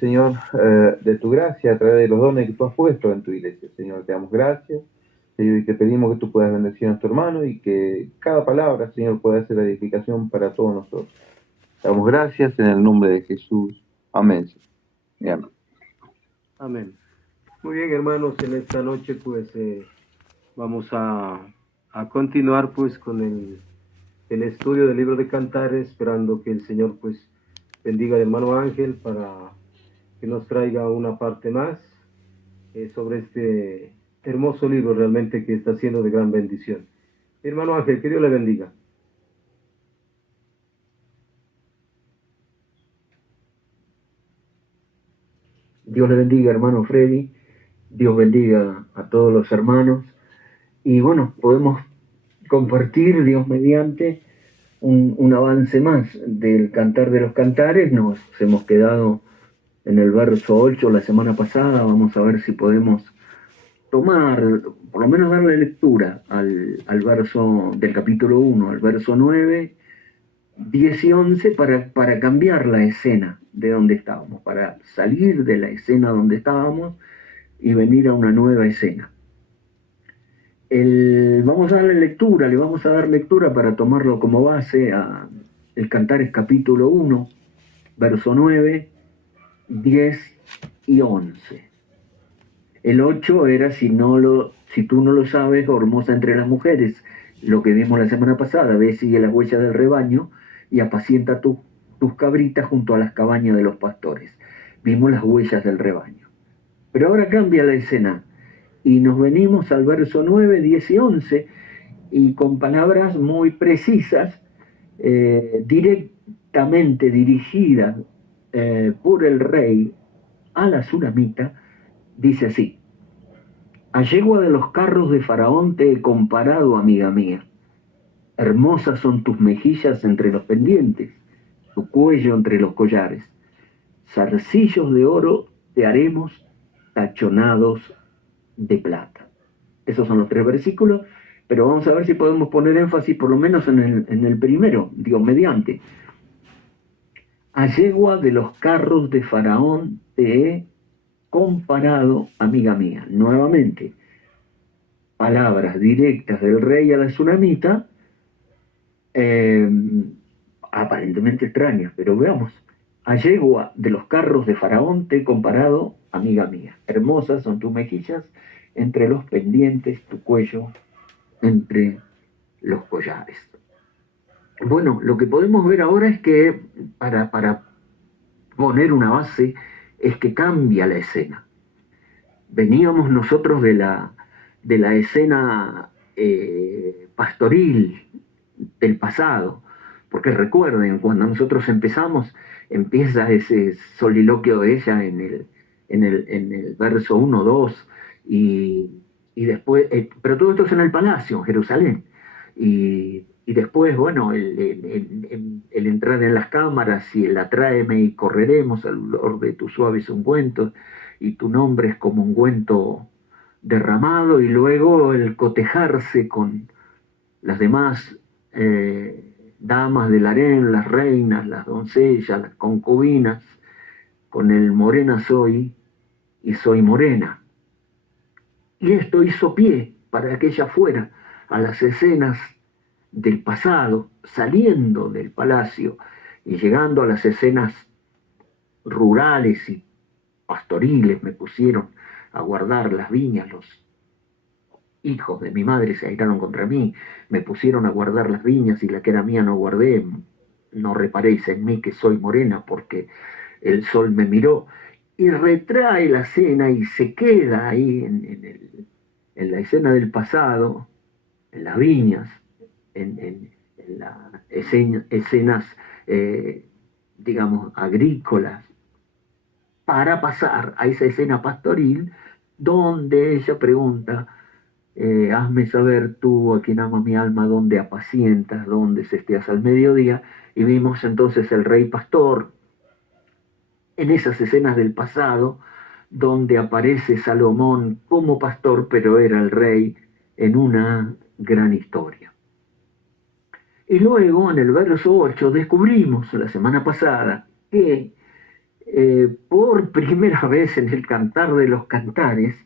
Señor, de tu gracia a través de los dones que tú has puesto en tu iglesia. Señor, te damos gracias, Señor, y te pedimos que tú puedas bendecir a nuestro hermano y que cada palabra, Señor, pueda ser la edificación para todos nosotros. Te damos gracias en el nombre de Jesús. Amén. Amén. Amén. Muy bien, hermanos, en esta noche pues vamos a continuar pues con el estudio del libro de Cantares, esperando que el Señor pues bendiga al hermano Ángel para que nos traiga una parte más sobre este hermoso libro realmente que está siendo de gran bendición. Hermano Ángel, que Dios le bendiga. Dios le bendiga, hermano Freddy. Dios bendiga a todos los hermanos. Y bueno, podemos compartir, Dios mediante, un avance más del Cantar de los Cantares. Nos hemos quedado en el verso 8 la semana pasada. Vamos a ver si podemos tomar, por lo menos darle lectura al verso del capítulo 1, al verso 9, 10 y 11 para cambiar la escena de donde estábamos, para salir de la escena donde estábamos y venir a una nueva escena. Vamos a darle lectura, le vamos a dar lectura para tomarlo como base a el Cantares capítulo 1, verso 9, 10 y 11. El 8 era, si tú no lo sabes, hermosa entre las mujeres, lo que vimos la semana pasada, ve, sigue las huellas del rebaño y apacienta tus cabritas junto a las cabañas de los pastores. Vimos las huellas del rebaño. Pero ahora cambia la escena y nos venimos al verso 9, 10 y 11 y con palabras muy precisas, directamente dirigidas por el rey a la Sunamita, dice así: a yegua de los carros de Faraón te he comparado, amiga mía. Hermosas son tus mejillas entre los pendientes, tu cuello entre los collares. Zarcillos de oro te haremos tachonados de plata. Esos son los 3 versículos, pero vamos a ver si podemos poner énfasis por lo menos en el primero, Dios mediante. A yegua de los carros de Faraón te he comparado, amiga mía. Nuevamente, palabras directas del rey a la Sunamita, aparentemente extrañas, pero veamos. A yegua de los carros de Faraón te he comparado, amiga mía. Hermosas son tus mejillas entre los pendientes, tu cuello entre los collares. Bueno, lo que podemos ver ahora es que, para poner una base, es que cambia la escena. Veníamos nosotros de la escena pastoril del pasado, porque recuerden, cuando nosotros empezamos, empieza ese soliloquio de ella en el verso 1, 2, y después, pero todo esto es en el palacio, en Jerusalén, y después, bueno, el entrar en las cámaras y el atráeme y correremos al olor de tus suaves ungüentos, y tu nombre es como ungüento derramado, y luego el cotejarse con las demás damas del harén, las reinas, las doncellas, las concubinas, con el morena soy y soy morena. Y esto hizo pie para que ella fuera a las escenas del pasado, saliendo del palacio y llegando a las escenas rurales y pastoriles. Me pusieron a guardar las viñas, los hijos de mi madre se airaron contra mí, me pusieron a guardar las viñas y la que era mía no guardé. No reparéis en mí que soy morena, porque el sol me miró. Y retrae la escena y se queda ahí en la escena del pasado, en las viñas, en las escenas, digamos, agrícolas, para pasar a esa escena pastoril donde ella pregunta: hazme saber tú, a quien ama mi alma, dónde apacientas, dónde cesteas al mediodía. Y vimos entonces el rey pastor en esas escenas del pasado, donde aparece Salomón como pastor, pero era el rey en una gran historia. Y luego en el verso 8 descubrimos la semana pasada que por primera vez en el Cantar de los Cantares,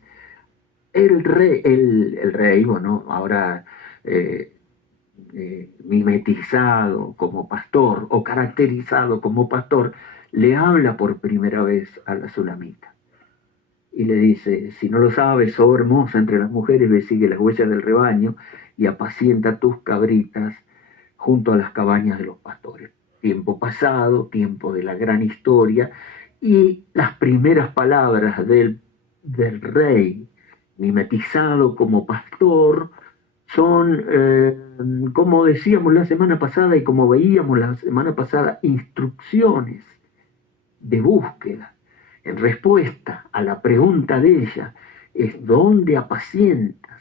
el rey, bueno, ahora mimetizado como pastor o caracterizado como pastor, le habla por primera vez a la Sulamita y le dice: si no lo sabes, oh hermosa entre las mujeres, ve, sigue las huellas del rebaño y apacienta tus cabritas junto a las cabañas de los pastores. Tiempo pasado, tiempo de la gran historia, y las primeras palabras del rey mimetizado como pastor son, como decíamos la semana pasada y como veíamos la semana pasada, instrucciones de búsqueda. En respuesta a la pregunta de ella, es: ¿dónde apacientas?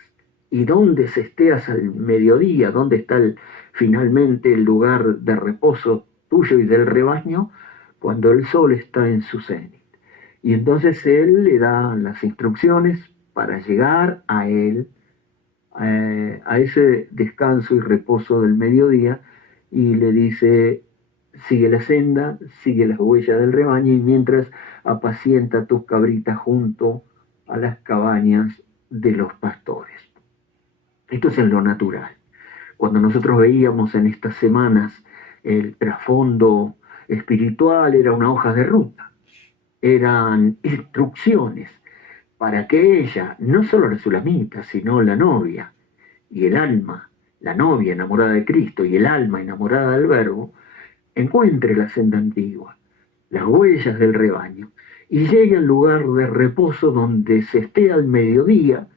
¿Y dónde se esteas al mediodía? ¿Dónde está finalmente el lugar de reposo tuyo y del rebaño? Cuando el sol está en su cenit. Y entonces él le da las instrucciones para llegar a él, a ese descanso y reposo del mediodía, y le dice: sigue la senda, sigue las huellas del rebaño, y mientras apacienta tus cabritas junto a las cabañas de los pastores. Esto es en lo natural. Cuando nosotros veíamos en estas semanas el trasfondo espiritual, era una hoja de ruta, eran instrucciones para que ella, no solo la Sulamita, sino la novia y el alma, la novia enamorada de Cristo y el alma enamorada del Verbo, encuentre la senda antigua, las huellas del rebaño, y llegue al lugar de reposo donde se esté al mediodía,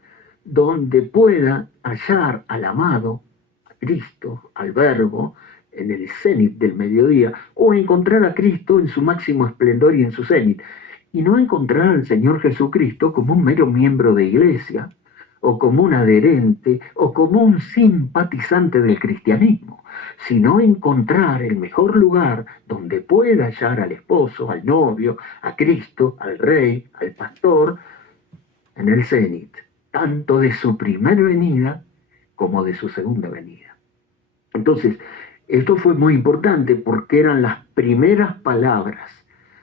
donde pueda hallar al amado, a Cristo, al Verbo, en el cenit del mediodía, o encontrar a Cristo en su máximo esplendor y en su cenit, y no encontrar al Señor Jesucristo como un mero miembro de iglesia, o como un adherente, o como un simpatizante del cristianismo, sino encontrar el mejor lugar donde pueda hallar al esposo, al novio, a Cristo, al rey, al pastor, en el cenit, tanto de su primera venida como de su segunda venida. Entonces, esto fue muy importante porque eran las primeras palabras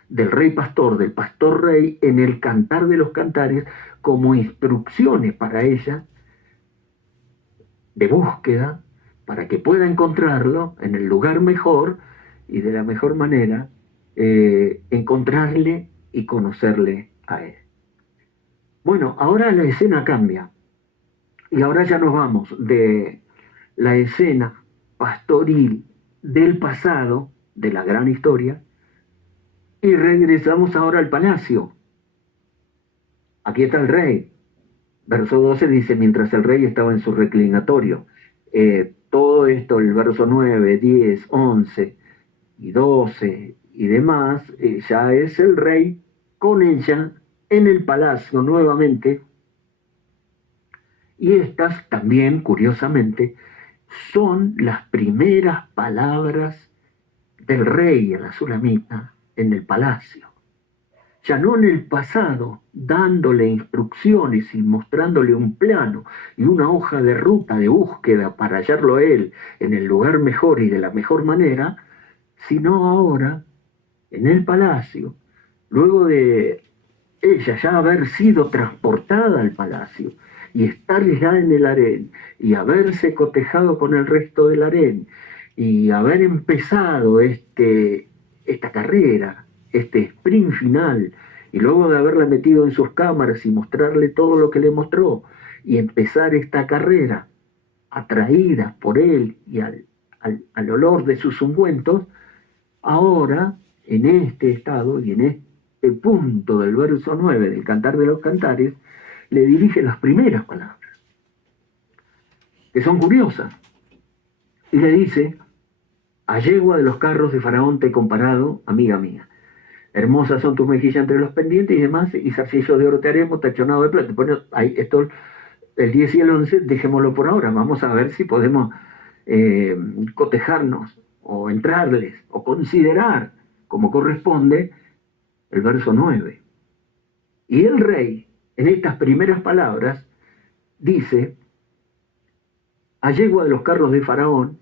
del rey pastor, del pastor rey, en el Cantar de los Cantares, como instrucciones para ella de búsqueda, para que pueda encontrarlo en el lugar mejor y de la mejor manera, encontrarle y conocerle a él. Bueno, ahora la escena cambia y ahora ya nos vamos de la escena pastoril del pasado, de la gran historia, y regresamos ahora al palacio. Aquí está el rey. Verso 12 dice: mientras el rey estaba en su reclinatorio. Todo esto, el verso 9, 10, 11 y 12 y demás, ya es el rey con ella en el palacio nuevamente. Y estas también, curiosamente, son las primeras palabras del rey a la Sulamita en el palacio. Ya no en el pasado, dándole instrucciones y mostrándole un plano y una hoja de ruta de búsqueda para hallarlo a él en el lugar mejor y de la mejor manera, sino ahora en el palacio, luego de ella ya haber sido transportada al palacio y estar ya en el harén y haberse cotejado con el resto del harén y haber empezado esta carrera, este sprint final, y luego de haberla metido en sus cámaras y mostrarle todo lo que le mostró y empezar esta carrera atraída por él y al olor de sus ungüentos, ahora en este estado y en este punto del verso 9 del Cantar de los Cantares, le dirige las primeras palabras, que son curiosas, y le dice: a yegua de los carros de Faraón te he comparado, amiga mía. Hermosas son tus mejillas entre los pendientes y demás, y zarcillos de oro te haremos, tachonado de plata. Bueno, ahí esto, el 10 y el 11, dejémoslo por ahora. Vamos a ver si podemos cotejarnos, o entrarles, o considerar, como corresponde, el verso 9. Y el rey, en estas primeras palabras, dice: a yegua de los carros de Faraón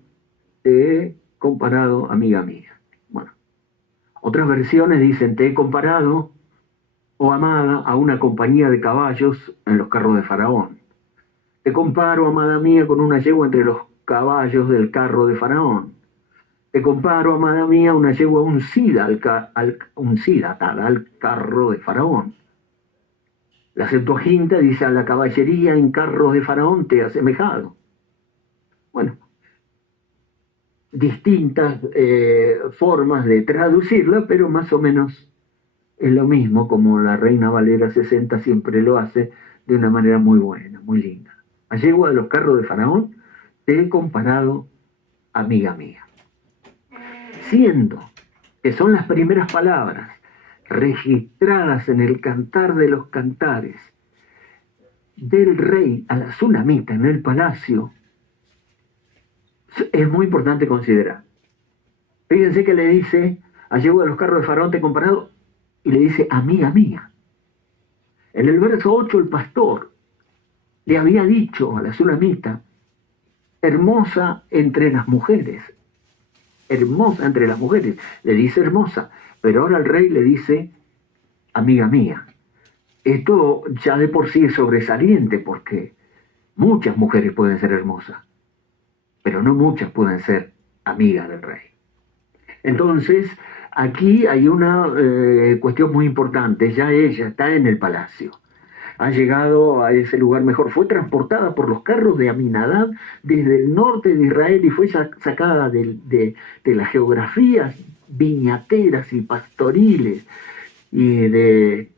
te he comparado, amiga mía. Bueno, Otras versiones dicen, te he comparado, oh amada, a una compañía de caballos en los carros de Faraón. Te comparo, amada mía, con una yegua entre los caballos del carro de Faraón. Te comparo, amada mía, una yegua uncida atada al carro de Faraón. La Septuaginta dice, a la caballería en carros de Faraón te ha asemejado. Bueno, distintas formas de traducirla, pero más o menos es lo mismo, como la Reina Valera 60 siempre lo hace, de una manera muy buena, muy linda. A yegua de los carros de Faraón te he comparado, amiga mía. Siendo que son las primeras palabras registradas en el Cantar de los Cantares del rey a la Sulamita en el palacio, es muy importante considerar. Fíjense que le dice, a yegua de los carros de Faraón te he comparado, y le dice, amiga mía. En el verso 8 el pastor le había dicho a la Sulamita, hermosa entre las mujeres, hermosa entre las mujeres, le dice hermosa, pero ahora el rey le dice, amiga mía. Esto ya de por sí es sobresaliente, porque muchas mujeres pueden ser hermosas, pero no muchas pueden ser amigas del rey. Entonces, aquí hay una cuestión muy importante. Ya ella está en el palacio, ha llegado a ese lugar mejor, fue transportada por los carros de Aminadab desde el norte de Israel y fue sacada de las geografías viñateras y pastoriles y de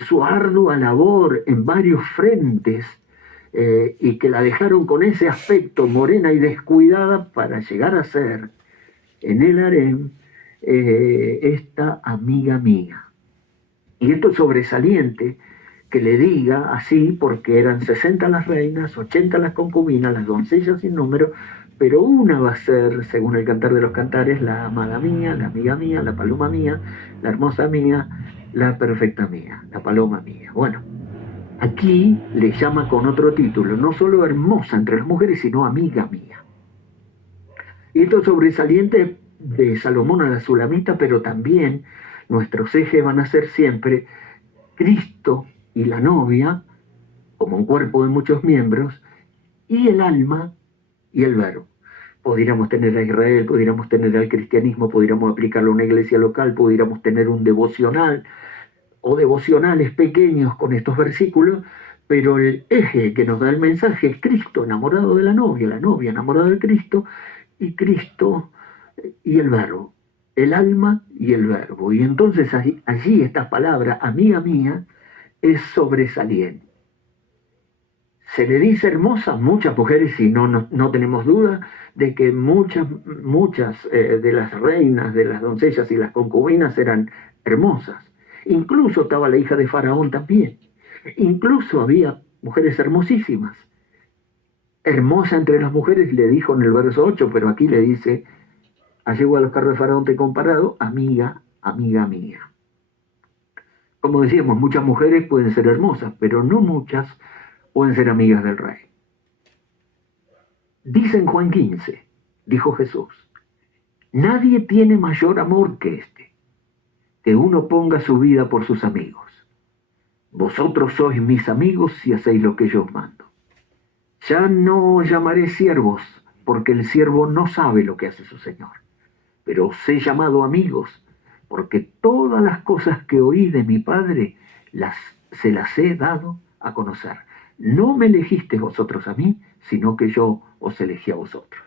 su ardua labor en varios frentes, y que la dejaron con ese aspecto morena y descuidada para llegar a ser en el harem esta amiga mía. Y esto es sobresaliente que le diga así, porque eran 60 las reinas, 80 las concubinas, las doncellas sin número, pero una va a ser, según el Cantar de los Cantares, la amada mía, la amiga mía, la paloma mía, la hermosa mía, la perfecta mía, la paloma mía. Bueno, aquí le llama con otro título, no solo hermosa entre las mujeres, sino amiga mía. Y esto es sobresaliente de Salomón a la Sulamita, pero también nuestros ejes van a ser siempre Cristo y la novia, como un cuerpo de muchos miembros, y el alma y el verbo. Pudiéramos tener a Israel, pudiéramos tener al cristianismo, pudiéramos aplicarlo a una iglesia local, pudiéramos tener un devocional o devocionales pequeños con estos versículos, pero el eje que nos da el mensaje es Cristo enamorado de la novia enamorada de Cristo, y Cristo y el verbo, el alma y el verbo. Y entonces allí esta palabra, amiga mía, es sobresaliente. Se le dice hermosa a muchas mujeres y no tenemos duda de que muchas de las reinas, de las doncellas y las concubinas eran hermosas. Incluso estaba la hija de Faraón también. Incluso había mujeres hermosísimas. Hermosa entre las mujeres, le dijo en el verso 8, pero aquí le dice, a yegua de los carros de Faraón te he comparado, amiga, amiga mía. Como decíamos, muchas mujeres pueden ser hermosas, pero no muchas pueden ser amigas del rey. Dice en Juan 15, dijo Jesús, nadie tiene mayor amor que este, que uno ponga su vida por sus amigos. Vosotros sois mis amigos si hacéis lo que yo os mando. Ya no os llamaré siervos, porque el siervo no sabe lo que hace su señor. Pero os he llamado amigos, porque todas las cosas que oí de mi Padre se las he dado a conocer. No me elegisteis vosotros a mí, sino que yo os elegí a vosotros.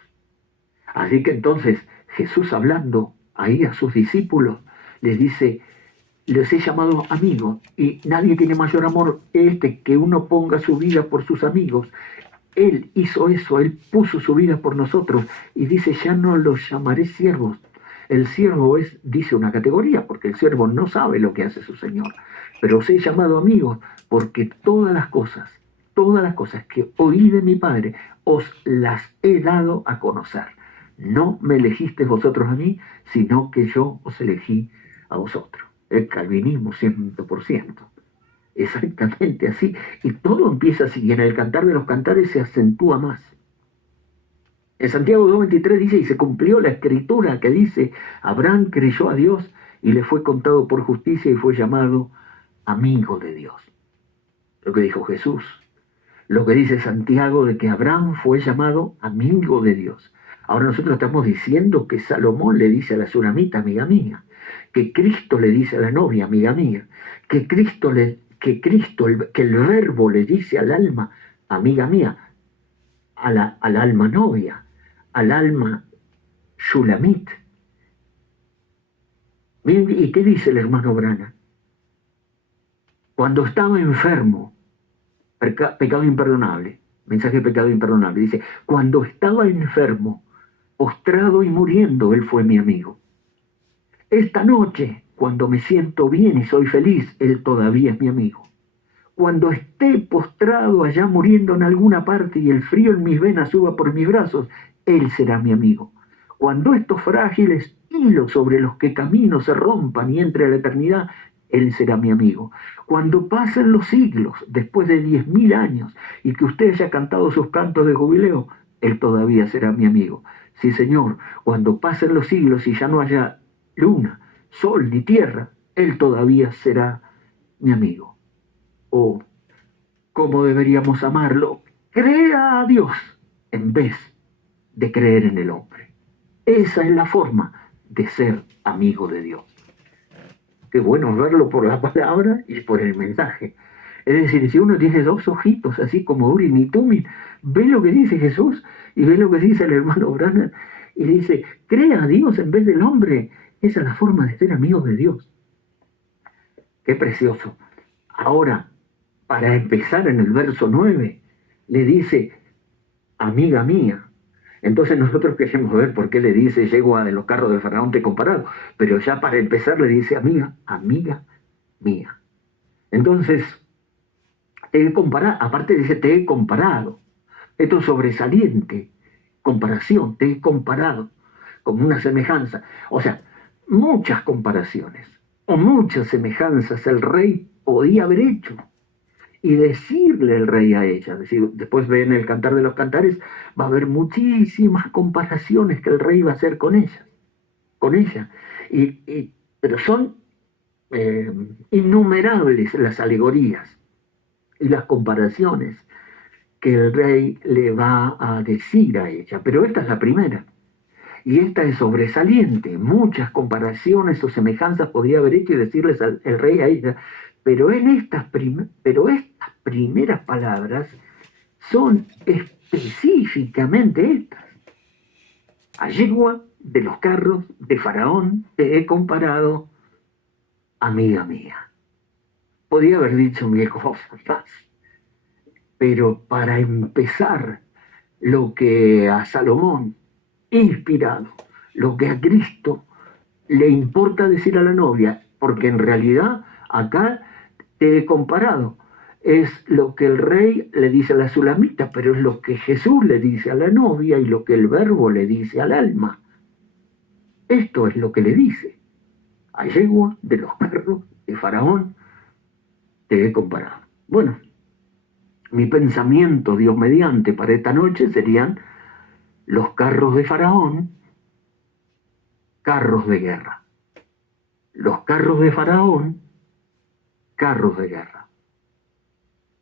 Así que entonces Jesús, hablando ahí a sus discípulos, les dice, les he llamado amigos, y nadie tiene mayor amor que uno ponga su vida por sus amigos. Él hizo eso, Él puso su vida por nosotros, y dice, ya no los llamaré siervos. El siervo es, dice, una categoría, porque el siervo no sabe lo que hace su señor. Pero os he llamado amigos, porque todas las cosas que oí de mi Padre, os las he dado a conocer. No me elegisteis vosotros a mí, sino que yo os elegí a vosotros. El calvinismo 100%. Exactamente así. Y todo empieza así, y en el Cantar de los Cantares se acentúa más. En Santiago 2:23 dice, y se cumplió la escritura que dice, Abraham creyó a Dios y le fue contado por justicia y fue llamado amigo de Dios. Lo que dijo Jesús. Lo que dice Santiago de que Abraham fue llamado amigo de Dios. Ahora nosotros estamos diciendo que Salomón le dice a la Sulamita, amiga mía, que Cristo le dice a la novia, amiga mía, que el verbo le dice al alma, amiga mía, al alma novia, al alma Shulamit. ¿Y qué dice el hermano Brana? Cuando estaba enfermo, pecado imperdonable, mensaje de pecado imperdonable, dice, cuando estaba enfermo, postrado y muriendo, él fue mi amigo. Esta noche, cuando me siento bien y soy feliz, él todavía es mi amigo. Cuando esté postrado allá muriendo en alguna parte y el frío en mis venas suba por mis brazos, él será mi amigo. Cuando estos frágiles hilos sobre los que camino se rompan y entre a la eternidad, él será mi amigo. Cuando pasen los siglos, después de 10.000 años, y que usted haya cantado sus cantos de jubileo, él todavía será mi amigo. Sí, Señor, cuando pasen los siglos y ya no haya luna, sol ni tierra, él todavía será mi amigo. Oh, ¿cómo deberíamos amarlo? Crea a Dios en vez de creer en el hombre. Esa es la forma de ser amigo de Dios. Qué bueno verlo por la palabra y por el mensaje. Es decir, si uno tiene dos ojitos, así como Urim y Tumim, ve lo que dice Jesús y ve lo que dice el hermano Branham y dice, crea a Dios en vez del hombre. Esa es la forma de ser amigos de Dios. Qué precioso. Ahora, para empezar en el verso 9, le dice, amiga mía. Entonces nosotros queremos ver por qué le dice, yegua de los carros de Faraón te he comparado. Pero ya para empezar le dice, amiga, amiga mía. Entonces, te he comparado, aparte dice, te he comparado. Esto es sobresaliente, comparación, te he comparado, como una semejanza. O sea, muchas comparaciones o muchas semejanzas el rey podía haber hecho. Y decirle el rey a ella, decir, después ven el Cantar de los Cantares, va a haber muchísimas comparaciones que el rey va a hacer con ella. Pero son innumerables las alegorías y las comparaciones que el rey le va a decir a ella. Pero esta es la primera. Y esta es sobresaliente. Muchas comparaciones o semejanzas podía haber hecho y decirles el rey a ella. Pero estas primeras palabras son específicamente estas. A yegua de los carros de Faraón te he comparado, amiga mía. Podía haber dicho mil cosas más. Pero para empezar, lo que a Salomón, inspirado, lo que a Cristo le importa decir a la novia, porque en realidad acá te he comparado, es lo que el rey le dice a la Sulamita, pero es lo que Jesús le dice a la novia y lo que el verbo le dice al alma. Esto es lo que le dice. A yegua de los carros de Faraón te he comparado. Bueno, mi pensamiento, Dios mediante, para esta noche serían los carros de Faraón, carros de guerra. Los carros de Faraón, carros de guerra.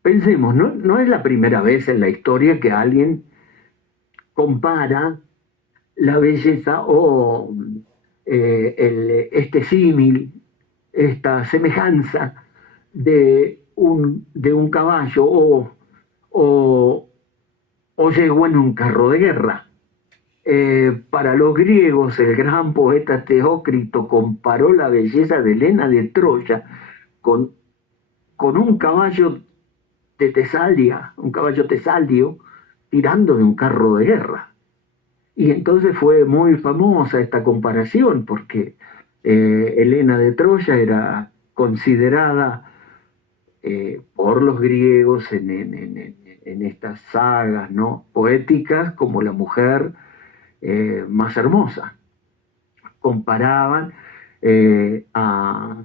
Pensemos, no es la primera vez en la historia que alguien compara la belleza o este símil, esta semejanza de un caballo o llegó en un carro de guerra. Para los griegos, el gran poeta Teócrito comparó la belleza de Helena de Troya con un caballo de Tesalia, un caballo tesalio, tirando de un carro de guerra. Y entonces fue muy famosa esta comparación, porque Helena de Troya era considerada por los griegos en estas sagas, ¿no?, poéticas como la mujer más hermosa. Comparaban a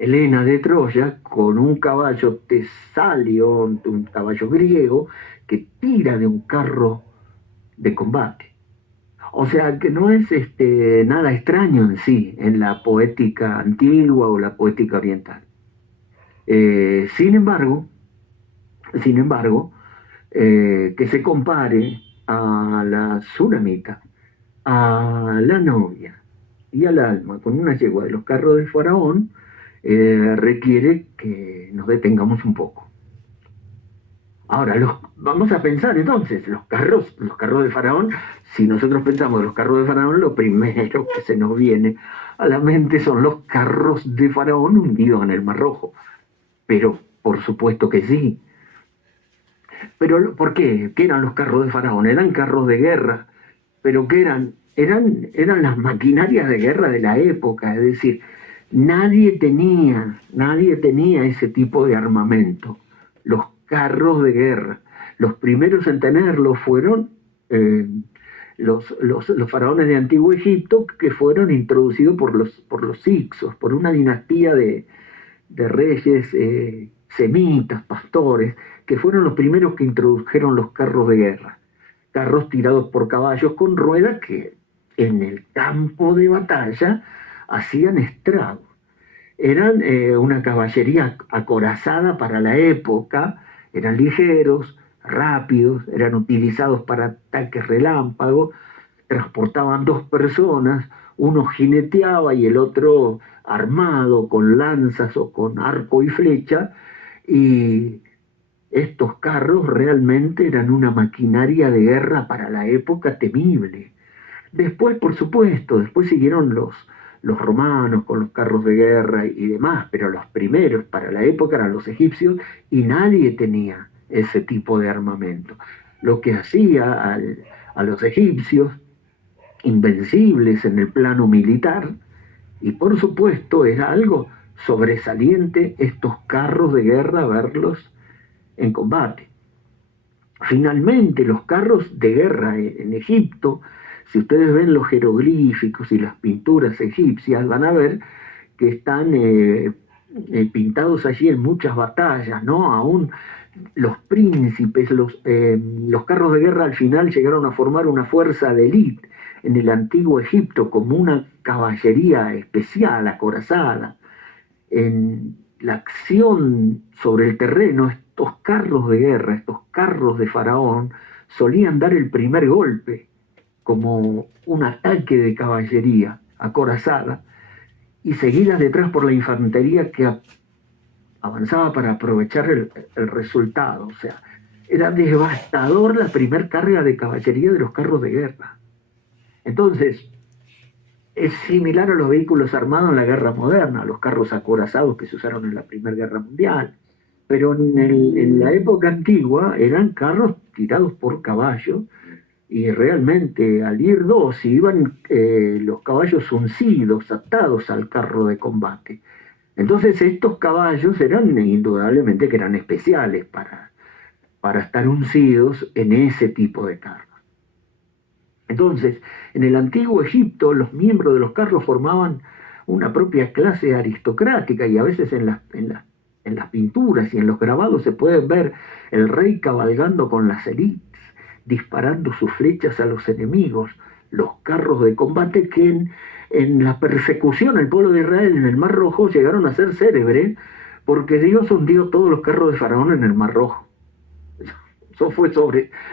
Helena de Troya con un caballo tesalio, un caballo griego que tira de un carro de combate. O sea que no es nada extraño en sí, en la poética antigua o la poética oriental. Sin embargo, que se compare a la Sunamita, a la novia y al alma con una yegua de los carros del faraón, requiere que nos detengamos un poco. Ahora, vamos a pensar entonces, los carros de Faraón. Si nosotros pensamos en los carros de Faraón, lo primero que se nos viene a la mente son los carros de Faraón hundidos en el Mar Rojo. Pero, por supuesto que sí. Pero, ¿por qué? ¿Qué eran los carros de Faraón? Eran carros de guerra. ¿Pero qué eran? Eran las maquinarias de guerra de la época. Es decir, nadie tenía ese tipo de armamento. Los carros de guerra. Los primeros en tenerlo fueron los faraones de Antiguo Egipto, que fueron introducidos por los hicsos, por una dinastía de reyes semitas, pastores, que fueron los primeros que introdujeron los carros de guerra. Carros tirados por caballos con ruedas que en el campo de batalla hacían estragos. Eran una caballería acorazada para la época. Eran ligeros, rápidos, eran utilizados para ataques relámpagos, transportaban 2 personas, uno jineteaba y el otro armado con lanzas o con arco y flecha, y estos carros realmente eran una maquinaria de guerra para la época temible. Después, por supuesto, siguieron los romanos con los carros de guerra y demás, pero los primeros para la época eran los egipcios, y nadie tenía ese tipo de armamento. Lo que hacía a los egipcios invencibles en el plano militar, y por supuesto era algo sobresaliente estos carros de guerra, verlos en combate. Finalmente, los carros de guerra en Egipto, si ustedes ven los jeroglíficos y las pinturas egipcias, van a ver que están pintados allí en muchas batallas, ¿no? Aún los príncipes, los carros de guerra al final llegaron a formar una fuerza de élite en el antiguo Egipto, como una caballería especial, acorazada. En la acción sobre el terreno, estos carros de guerra, estos carros de Faraón, solían dar el primer golpe, como un ataque de caballería acorazada, y seguida detrás por la infantería que avanzaba para aprovechar el resultado. O sea, era devastador la primer carga de caballería de los carros de guerra. Entonces, es similar a los vehículos armados en la guerra moderna, a los carros acorazados que se usaron en la Primera Guerra Mundial. Pero en la época antigua eran carros tirados por caballos, y realmente al ir 2 iban los caballos uncidos, atados al carro de combate. Entonces estos caballos eran indudablemente que eran especiales para estar uncidos en ese tipo de carros. Entonces, en el antiguo Egipto, los miembros de los carros formaban una propia clase aristocrática, y a veces en las pinturas y en los grabados se pueden ver el rey cabalgando con las élites, disparando sus flechas a los enemigos, los carros de combate que en la persecución al pueblo de Israel en el Mar Rojo llegaron a ser célebres, porque Dios hundió todos los carros de Faraón en el Mar Rojo. Eso fue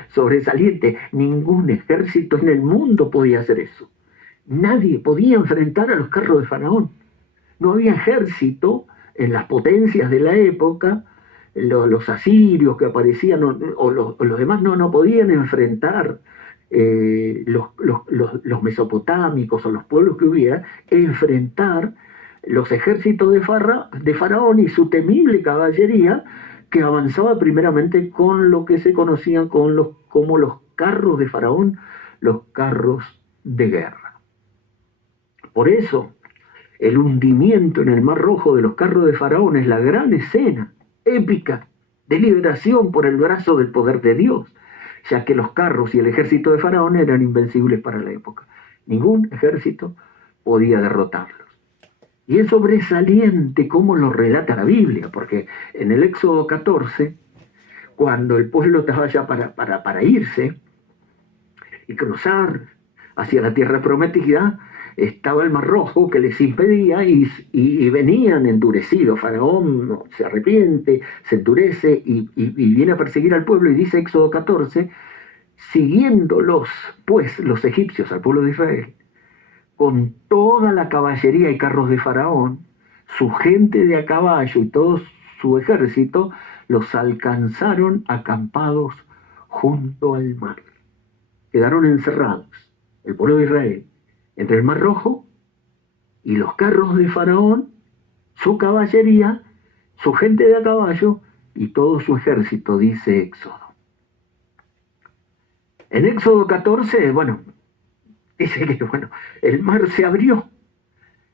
sobresaliente. Ningún ejército en el mundo podía hacer eso. Nadie podía enfrentar a los carros de Faraón. No había ejército en las potencias de la época. Los asirios que aparecían o los demás no podían enfrentar los mesopotámicos o los pueblos que hubiera, enfrentar los ejércitos de Faraón y su temible caballería, que avanzaba primeramente con lo que se conocían como los carros de Faraón, los carros de guerra. Por eso, el hundimiento en el Mar Rojo de los carros de Faraón es la gran escena épica de liberación por el brazo del poder de Dios, ya que los carros y el ejército de Faraón eran invencibles para la época. Ningún ejército podía derrotarlos. Y es sobresaliente cómo lo relata la Biblia, porque en el Éxodo 14, cuando el pueblo estaba ya para irse, y cruzar hacia la tierra prometida, estaba el Mar Rojo que les impedía y venían endurecidos. Faraón se arrepiente, se endurece y viene a perseguir al pueblo, y dice Éxodo 14, siguiéndolos pues los egipcios al pueblo de Israel, con toda la caballería y carros de Faraón, su gente de a caballo y todo su ejército, los alcanzaron acampados junto al mar. Quedaron encerrados, el pueblo de Israel, entre el Mar Rojo y los carros de Faraón, su caballería, su gente de a caballo y todo su ejército, dice Éxodo. En Éxodo 14, dice que el mar se abrió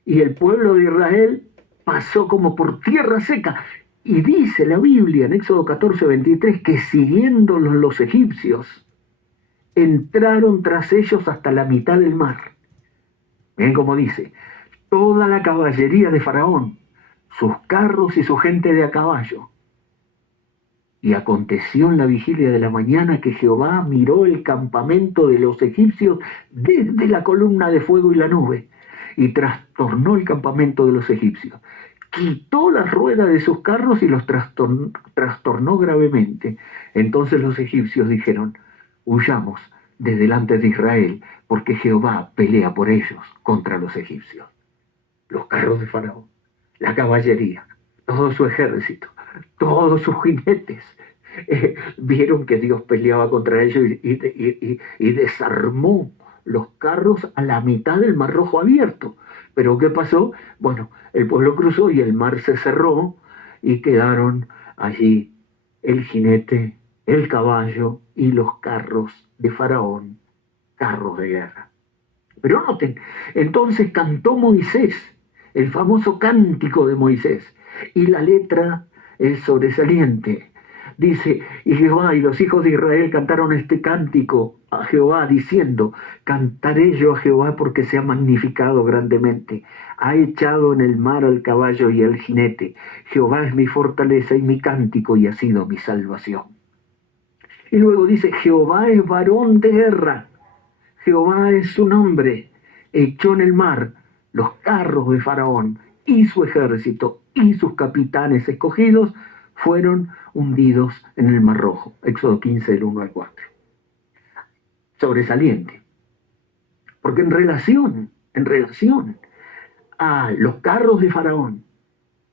y el pueblo de Israel pasó como por tierra seca. Y dice la Biblia en Éxodo 14, 23, que siguiéndolos los egipcios, entraron tras ellos hasta la mitad del mar. Ven como dice, toda la caballería de Faraón, sus carros y su gente de a caballo. Y aconteció en la vigilia de la mañana que Jehová miró el campamento de los egipcios desde la columna de fuego y la nube, y trastornó el campamento de los egipcios. Quitó las ruedas de sus carros y los trastornó gravemente. Entonces los egipcios dijeron, huyamos de delante de Israel, porque Jehová pelea por ellos contra los egipcios. Los carros de Faraón, la caballería, todo su ejército, todos sus jinetes, vieron que Dios peleaba contra ellos y desarmó los carros a la mitad del Mar Rojo abierto. Pero ¿qué pasó? El pueblo cruzó y el mar se cerró y quedaron allí el jinete, el caballo y los carros de Faraón, carros de guerra. Pero noten, entonces cantó Moisés, el famoso cántico de Moisés, y la letra es sobresaliente. Dice, y Jehová y los hijos de Israel cantaron este cántico a Jehová, diciendo, cantaré yo a Jehová porque se ha magnificado grandemente. Ha echado en el mar al caballo y al jinete. Jehová es mi fortaleza y mi cántico, y ha sido mi salvación. Y luego dice, Jehová es varón de guerra. Jehová es su nombre. Echó en el mar los carros de Faraón y su ejército y sus capitanes escogidos fueron hundidos en el Mar Rojo. Éxodo 15, del 1 al 4. Sobresaliente. Porque en relación a los carros de Faraón,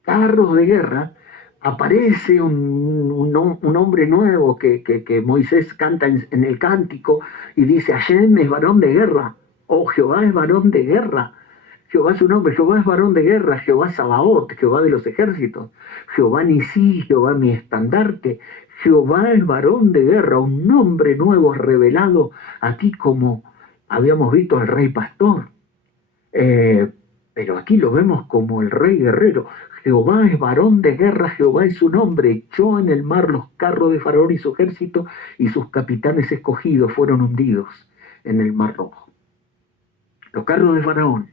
carros de guerra, aparece un hombre nuevo que Moisés canta en el cántico y dice, Hashem es varón de guerra, Jehová es varón de guerra. Jehová es su nombre, Jehová es varón de guerra, Jehová Sabaoth, Jehová de los ejércitos, Jehová Nisí, Jehová mi estandarte, Jehová es varón de guerra, un nombre nuevo revelado aquí como habíamos visto al rey pastor. Pero aquí lo vemos como el rey guerrero. Jehová es varón de guerra, Jehová es su nombre, echó en el mar los carros de Faraón y su ejército, y sus capitanes escogidos fueron hundidos en el Mar Rojo. Los carros de Faraón,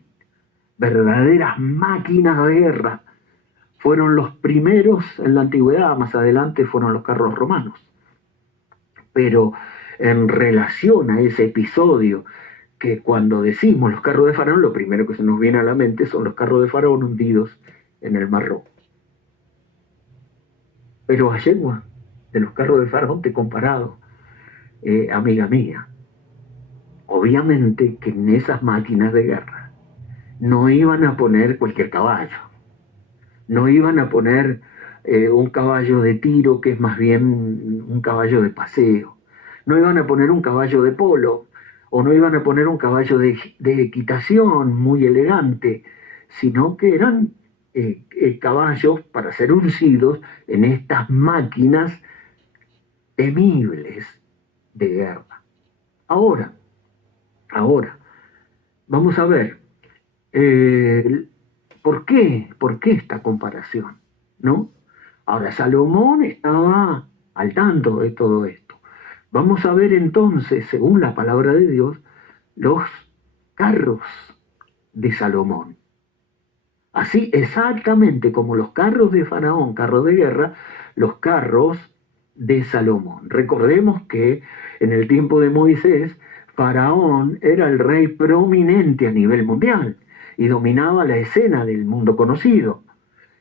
verdaderas máquinas de guerra, fueron los primeros en la antigüedad, más adelante fueron los carros romanos. Pero en relación a ese episodio, que cuando decimos los carros de Faraón, lo primero que se nos viene a la mente son los carros de Faraón hundidos en el Mar Rojo. Pero a yegua de los carros de Faraón te he comparado, amiga mía. Obviamente que en esas máquinas de guerra no iban a poner cualquier caballo, no iban a poner un caballo de tiro que es más bien un caballo de paseo, no iban a poner un caballo de polo, o no iban a poner un caballo de equitación muy elegante, sino que eran caballos para ser uncidos en estas máquinas temibles de guerra. Ahora, vamos a ver, ¿por qué esta comparación? ¿No? Ahora, Salomón estaba al tanto de todo esto. Vamos a ver entonces, según la palabra de Dios, los carros de Salomón. Así exactamente como los carros de Faraón, carros de guerra, los carros de Salomón. Recordemos que en el tiempo de Moisés, Faraón era el rey prominente a nivel mundial y dominaba la escena del mundo conocido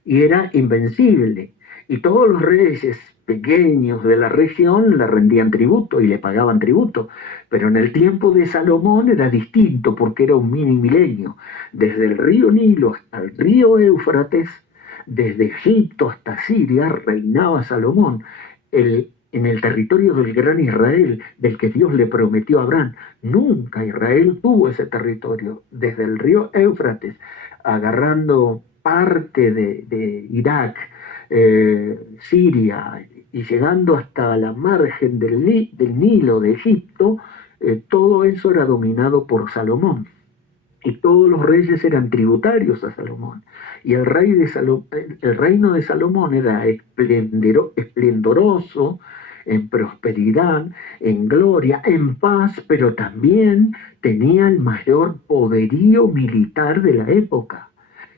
y era invencible. Y todos los reyes pequeños de la región le rendían tributo y le pagaban tributo. Pero en el tiempo de Salomón era distinto porque era un mini milenio. Desde el río Nilo hasta el río Éufrates, desde Egipto hasta Siria, reinaba Salomón. En el territorio del gran Israel, del que Dios le prometió a Abraham. Nunca Israel tuvo ese territorio. Desde el río Éufrates, agarrando parte de Irak, Siria, y llegando hasta la margen del Nilo de Egipto, todo eso era dominado por Salomón. Y todos los reyes eran tributarios a Salomón. Y el reino de Salomón era esplendoroso, en prosperidad, en gloria, en paz, pero también tenía el mayor poderío militar de la época.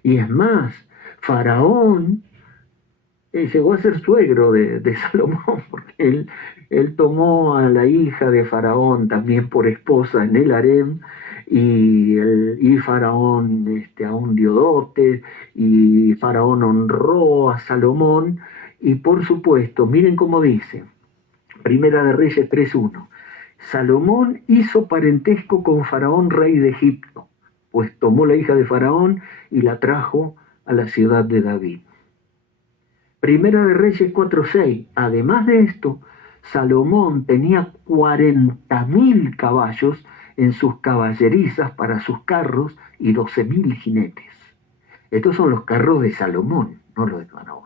Y es más, Faraón llegó a ser suegro de Salomón, porque él tomó a la hija de Faraón también por esposa en el harem, y Faraón aún dio dotes, y Faraón honró a Salomón, y por supuesto, miren cómo dice, Primera de Reyes 3:1, Salomón hizo parentesco con Faraón, rey de Egipto, pues tomó la hija de Faraón y la trajo a la ciudad de David. Primera de Reyes 4:6, además de esto, Salomón tenía 40.000 caballos en sus caballerizas para sus carros y 12.000 jinetes. Estos son los carros de Salomón, no los de Faraón.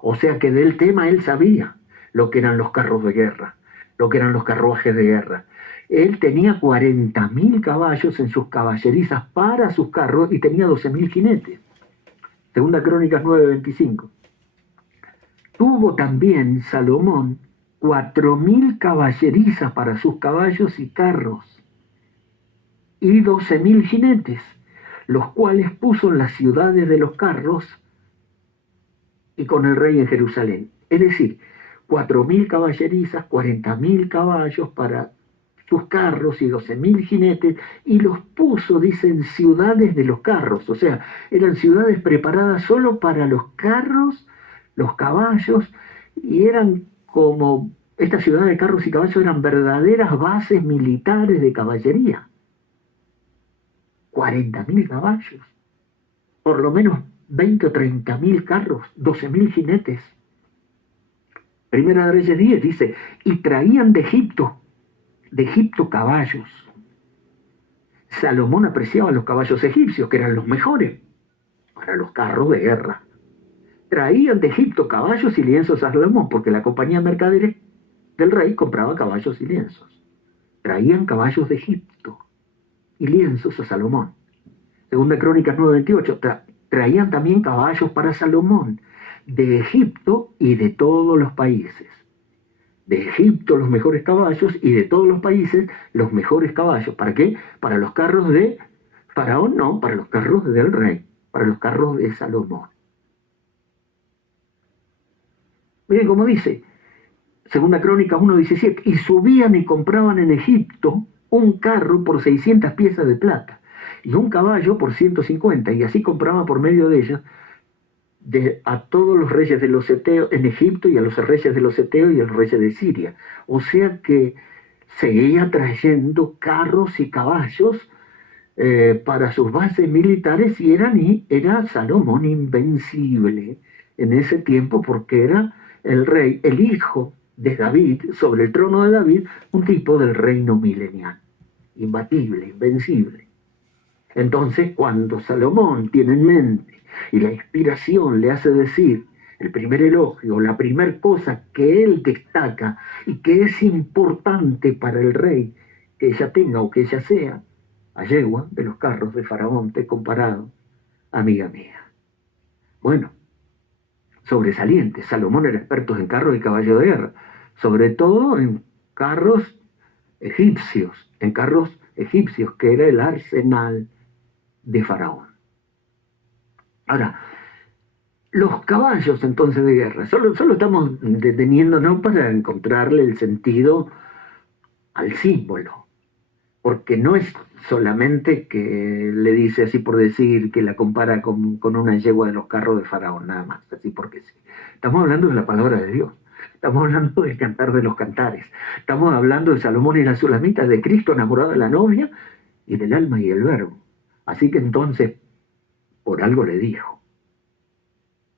O sea que del tema él sabía lo que eran los carros de guerra, lo que eran los carruajes de guerra. Él tenía 40.000 caballos en sus caballerizas para sus carros y tenía 12.000 jinetes. Segunda Crónicas 9:25. Tuvo también Salomón 4.000 caballerizas para sus caballos y carros y 12.000 jinetes, los cuales puso en las ciudades de los carros y con el rey en Jerusalén. Es decir, 4.000 caballerizas, 40.000 caballos para sus carros y 12.000 jinetes, y los puso, dicen, ciudades de los carros, o sea, eran ciudades preparadas solo para los carros, los caballos, y eran como, estas ciudades de carros y caballos eran verdaderas bases militares de caballería. 40.000 caballos, por lo menos 20 o 30.000 carros, 12.000 jinetes. Primera de Reyes 10 dice, y traían de Egipto caballos. Salomón apreciaba los caballos egipcios, que eran los mejores para los carros de guerra. Traían de Egipto caballos y lienzos a Salomón, porque la compañía mercader del rey compraba caballos y lienzos. Traían caballos de Egipto y lienzos a Salomón. Segunda Crónicas 9:28, traían también caballos para Salomón, de Egipto y de todos los países. De Egipto los mejores caballos y de todos los países los mejores caballos. ¿Para qué? Para los carros de Faraón, no, para los carros del rey, para los carros de Salomón. Miren cómo dice, Segunda Crónica 1:17, y subían y compraban en Egipto un carro por 600 piezas de plata y un caballo por 150, y así compraban por medio de ellos a todos los reyes de los Eteos en Egipto y a los reyes de los Eteos y a los reyes de Siria. O sea que seguía trayendo carros y caballos para sus bases militares, y era Salomón invencible en ese tiempo, porque era el rey, el hijo de David, sobre el trono de David, un tipo del reino milenial, imbatible, invencible. Entonces, cuando Salomón tiene en mente y la inspiración le hace decir el primer elogio, la primera cosa que él destaca y que es importante para el rey que ella tenga o que ella sea, a yegua de los carros de Faraón te he comparado, amiga mía. Bueno, sobresaliente. Salomón era experto en carros y caballos de guerra, sobre todo en carros egipcios, que era el arsenal de Faraón. Ahora, los caballos entonces de guerra, solo estamos deteniéndonos para encontrarle el sentido al símbolo. porque no es solamente que le dice así por decir, que la compara con una yegua de los carros de Faraón, nada más, así porque sí. Estamos hablando de la palabra de Dios, estamos hablando del cantar de los cantares, estamos hablando de Salomón y la Sulamita, de Cristo enamorado de la novia y del alma y el verbo. Así que entonces, por algo le dijo.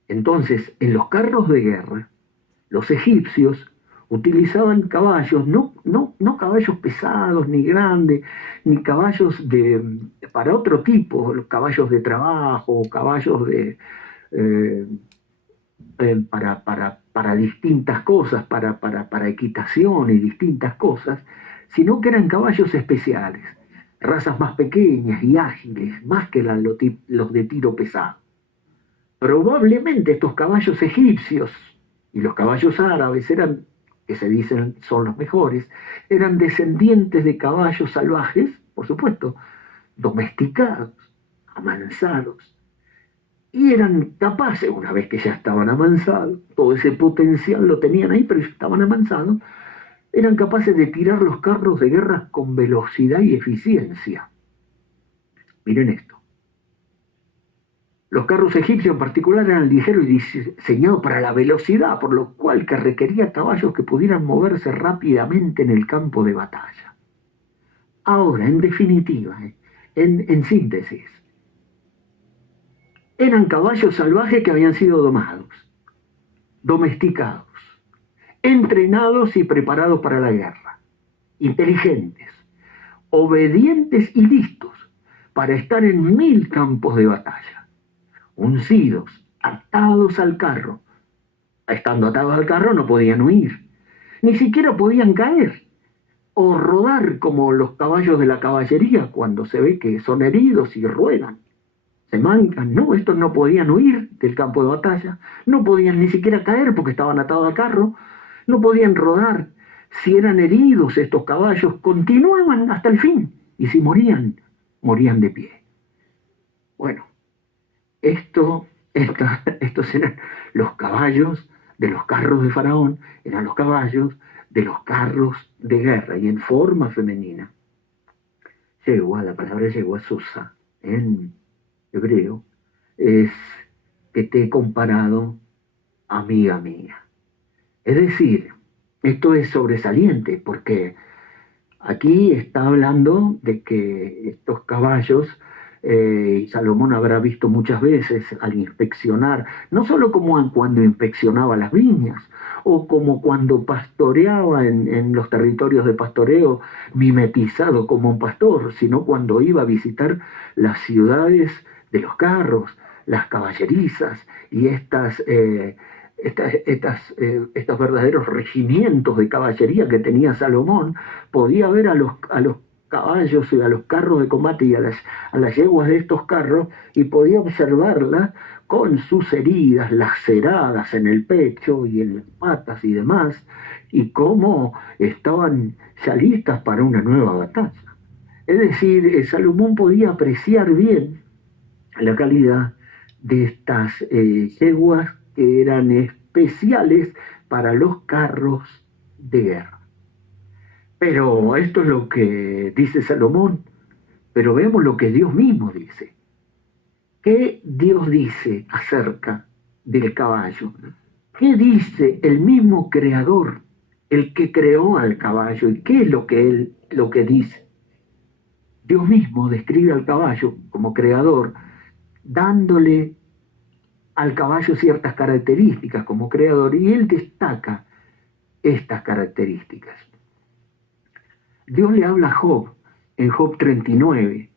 Entonces, en los carros de guerra, los egipcios utilizaban caballos, no caballos pesados ni grandes, ni caballos para otro tipo, los caballos de trabajo, caballos para distintas cosas, para equitación y distintas cosas, sino que eran caballos especiales, razas más pequeñas y ágiles, más que los de tiro pesado. Probablemente estos caballos egipcios y los caballos árabes que se dicen son los mejores, eran descendientes de caballos salvajes, por supuesto, domesticados, amansados, y eran capaces, una vez que ya estaban amansados, todo ese potencial lo tenían ahí, pero estaban amansados, eran capaces de tirar los carros de guerra con velocidad y eficiencia. Miren esto. Los carros egipcios en particular eran ligeros y diseñados para la velocidad, por lo cual que requería caballos que pudieran moverse rápidamente en el campo de batalla. Ahora, en definitiva, en síntesis, eran caballos salvajes que habían sido domados, domesticados, entrenados y preparados para la guerra, inteligentes, obedientes y listos para estar en 1000 campos de batalla, uncidos, atados al carro. Estando atados al carro no podían huir, ni siquiera podían caer o rodar como los caballos de la caballería cuando se ve que son heridos y ruedan, se mancan. No, estos no podían huir del campo de batalla, no podían ni siquiera caer porque estaban atados al carro, no podían rodar. Si eran heridos estos caballos, continuaban hasta el fin, y si morían, morían de pie. Bueno, estos eran los caballos de los carros de Faraón, eran los caballos de los carros de guerra, y en forma femenina. Yegua, la palabra yegua, susa, en hebreo, es que te he comparado, amiga mía. Es decir, esto es sobresaliente, porque aquí está hablando de que estos caballos, Salomón habrá visto muchas veces al inspeccionar, no solo como cuando inspeccionaba las viñas, o como cuando pastoreaba en los territorios de pastoreo, mimetizado como un pastor, sino cuando iba a visitar las ciudades de los carros, las caballerizas y estos verdaderos regimientos de caballería que tenía Salomón. Podía ver a los caballos y a los carros de combate y a las yeguas de estos carros, y podía observarlas con sus heridas laceradas en el pecho y en las patas y demás, y cómo estaban ya listas para una nueva batalla. Es decir, Salomón podía apreciar bien la calidad de estas yeguas que eran especiales para los carros de guerra. Pero esto es lo que dice Salomón, pero vemos lo que Dios mismo dice. ¿Qué Dios dice acerca del caballo? ¿Qué dice el mismo creador, el que creó al caballo? ¿Y qué es lo que dice? Dios mismo describe al caballo como creador, dándole al caballo ciertas características como creador, y él destaca estas características. Dios le habla a Job en Job 39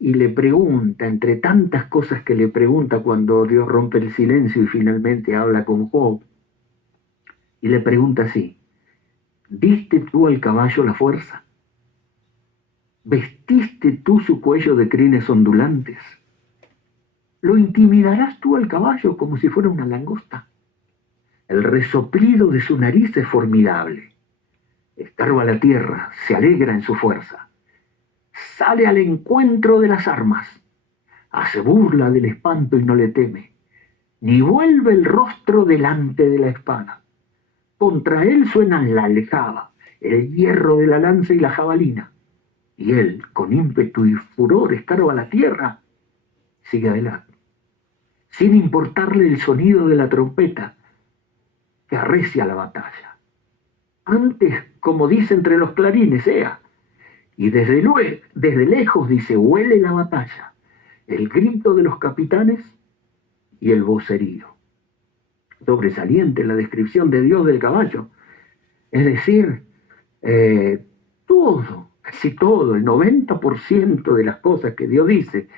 y le pregunta, entre tantas cosas que le pregunta cuando Dios rompe el silencio y finalmente habla con Job, y le pregunta así: ¿diste tú al caballo la fuerza? ¿Vestiste tú su cuello de crines ondulantes? ¿Lo intimidarás tú al caballo como si fuera una langosta? El resoplido de su nariz es formidable. Escarba la tierra, se alegra en su fuerza. Sale al encuentro de las armas. Hace burla del espanto y no le teme. Ni vuelve el rostro delante de la espada. Contra él suenan la aljaba, el hierro de la lanza y la jabalina. Y él, con ímpetu y furor, escarba la tierra, sigue adelante, sin importarle el sonido de la trompeta que arrecia la batalla. Antes, como dice entre los clarines, ea, y desde lejos, dice, huele la batalla, el grito de los capitanes y el vocerío. Sobresaliente la descripción de Dios del caballo. Es decir, todo, casi todo, el 90% de las cosas que Dios dice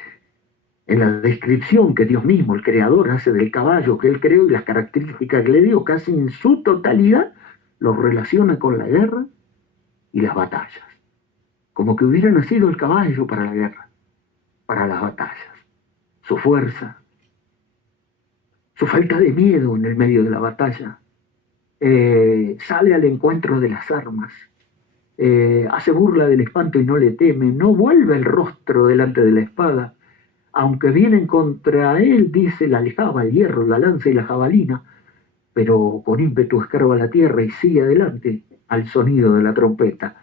en la descripción que Dios mismo, el creador, hace del caballo que él creó y las características que le dio, casi en su totalidad, lo relaciona con la guerra y las batallas. Como que hubiera nacido el caballo para la guerra, para las batallas. Su fuerza, su falta de miedo en el medio de la batalla, sale al encuentro de las armas, hace burla del espanto y no le teme, no vuelve el rostro delante de la espada, aunque vienen contra él, dice, la aljaba, el hierro, la lanza y la jabalina, pero con ímpetu escarba la tierra y sigue adelante al sonido de la trompeta.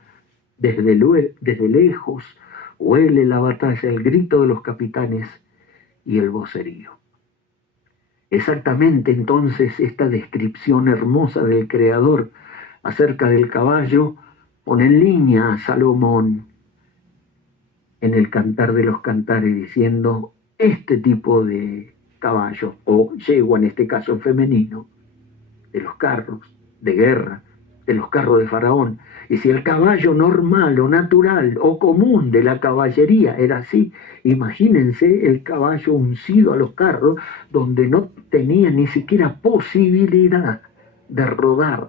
Desde lejos huele la batalla, el grito de los capitanes y el vocerío. Exactamente entonces esta descripción hermosa del Creador acerca del caballo pone en línea a Salomón en el Cantar de los Cantares, diciendo, este tipo de caballo, o yegua en este caso femenino, de los carros de guerra, de los carros de Faraón. Y si el caballo normal o natural o común de la caballería era así, imagínense el caballo uncido a los carros, donde no tenía ni siquiera posibilidad de rodar,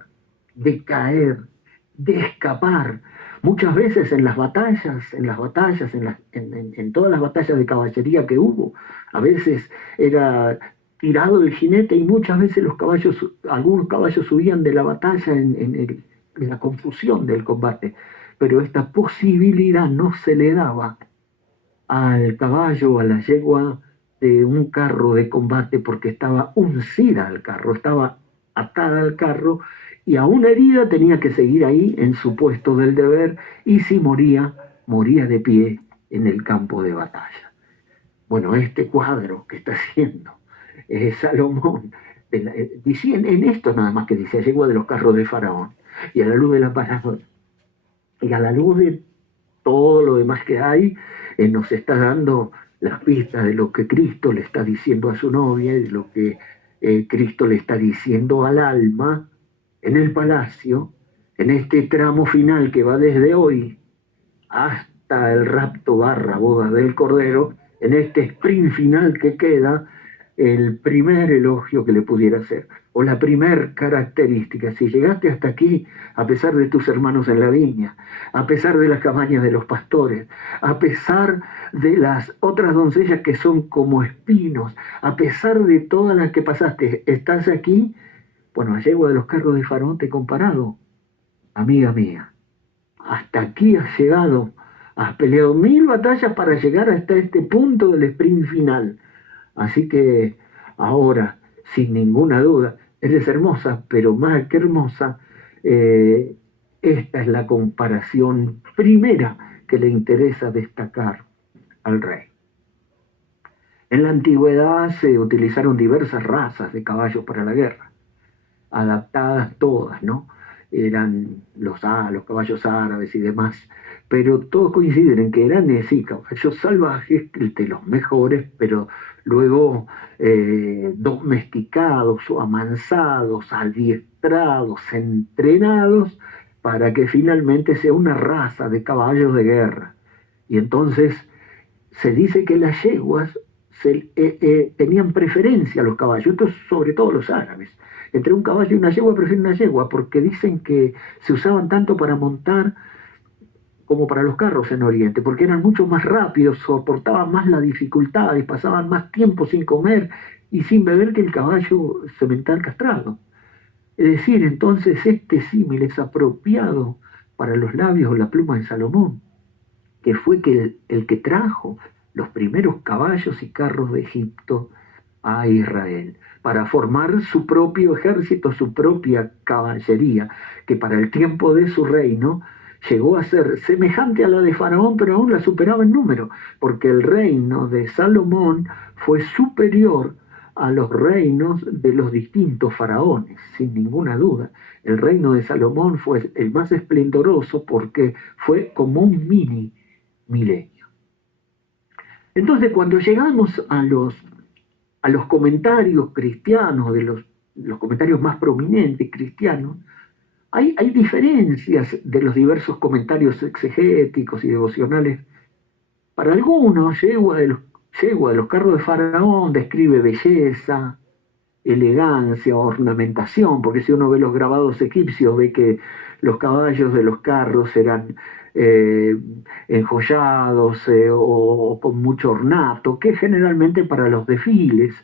de caer, de escapar. Muchas veces en todas las batallas de caballería que hubo, a veces era tirado el jinete y muchas veces algunos caballos subían de la batalla en la confusión del combate, pero esta posibilidad no se le daba al caballo, a la yegua de un carro de combate, porque estaba uncida al carro, estaba atada al carro, y aún herida tenía que seguir ahí en su puesto del deber, y si moría, moría de pie en el campo de batalla. Bueno, este cuadro que está haciendo Salomón, diciendo en esto nada más que dice, yegua de los carros de Faraón, y a la luz de la palabra, y a la luz de todo lo demás que hay, nos está dando las pistas de lo que Cristo le está diciendo a su novia y de lo que Cristo le está diciendo al alma en el palacio, en este tramo final que va desde hoy hasta el rapto / boda del Cordero, en este sprint final que queda, el primer elogio que le pudiera hacer, o la primer característica. Si llegaste hasta aquí, a pesar de tus hermanos en la viña, a pesar de las cabañas de los pastores, a pesar de las otras doncellas que son como espinos, a pesar de todas las que pasaste, estás aquí, bueno, a yegua de los carros de Faraón te he comparado, amiga mía, hasta aquí has llegado, has peleado 1000 batallas para llegar hasta este punto del sprint final. Así que ahora, sin ninguna duda, eres hermosa, pero más que hermosa, esta es la comparación primera que le interesa destacar al rey. En la antigüedad se utilizaron diversas razas de caballos para la guerra, adaptadas todas, ¿no? Eran los caballos árabes y demás, pero todos coinciden en que eran, sí, caballos salvajes, de los mejores, pero luego domesticados o amansados, adiestrados, entrenados, para que finalmente sea una raza de caballos de guerra. Y entonces se dice que las yeguas tenían preferencia a los caballos, esto sobre todo los árabes. Entre un caballo y una yegua prefieren una yegua, porque dicen que se usaban tanto para montar como para los carros en Oriente, porque eran mucho más rápidos, soportaban más la dificultad y pasaban más tiempo sin comer y sin beber que el caballo semental castrado. Es decir, entonces este símil es apropiado para los labios o la pluma de Salomón, que fue el que trajo los primeros caballos y carros de Egipto a Israel, para formar su propio ejército, su propia caballería, que para el tiempo de su reino llegó a ser semejante a la de Faraón, pero aún la superaba en número, porque el reino de Salomón fue superior a los reinos de los distintos faraones, sin ninguna duda. El reino de Salomón fue el más esplendoroso porque fue como un mini milenio. Entonces, cuando llegamos a los comentarios cristianos, de los comentarios más prominentes cristianos, hay diferencias de los diversos comentarios exegéticos y devocionales. Para algunos, yegua de los carros de Faraón describe belleza, elegancia, ornamentación, porque si uno ve los grabados egipcios, ve que los caballos de los carros eran enjollados o con mucho ornato, que generalmente para los desfiles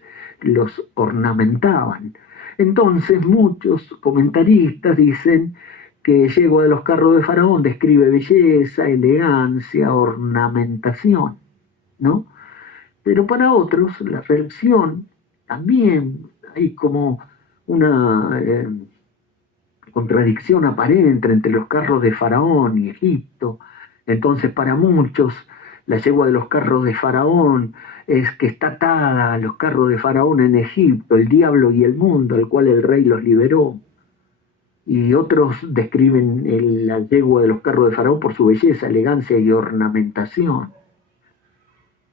los ornamentaban. Entonces muchos comentaristas dicen que yegua de los carros de Faraón describe belleza, elegancia, ornamentación, ¿no? Pero para otros la reacción también hay como una contradicción aparente entre los carros de Faraón y Egipto. Entonces para muchos la yegua de los carros de Faraón es que está atada a los carros de Faraón en Egipto, el diablo y el mundo, al cual el rey los liberó. Y otros describen la yegua de los carros de Faraón por su belleza, elegancia y ornamentación.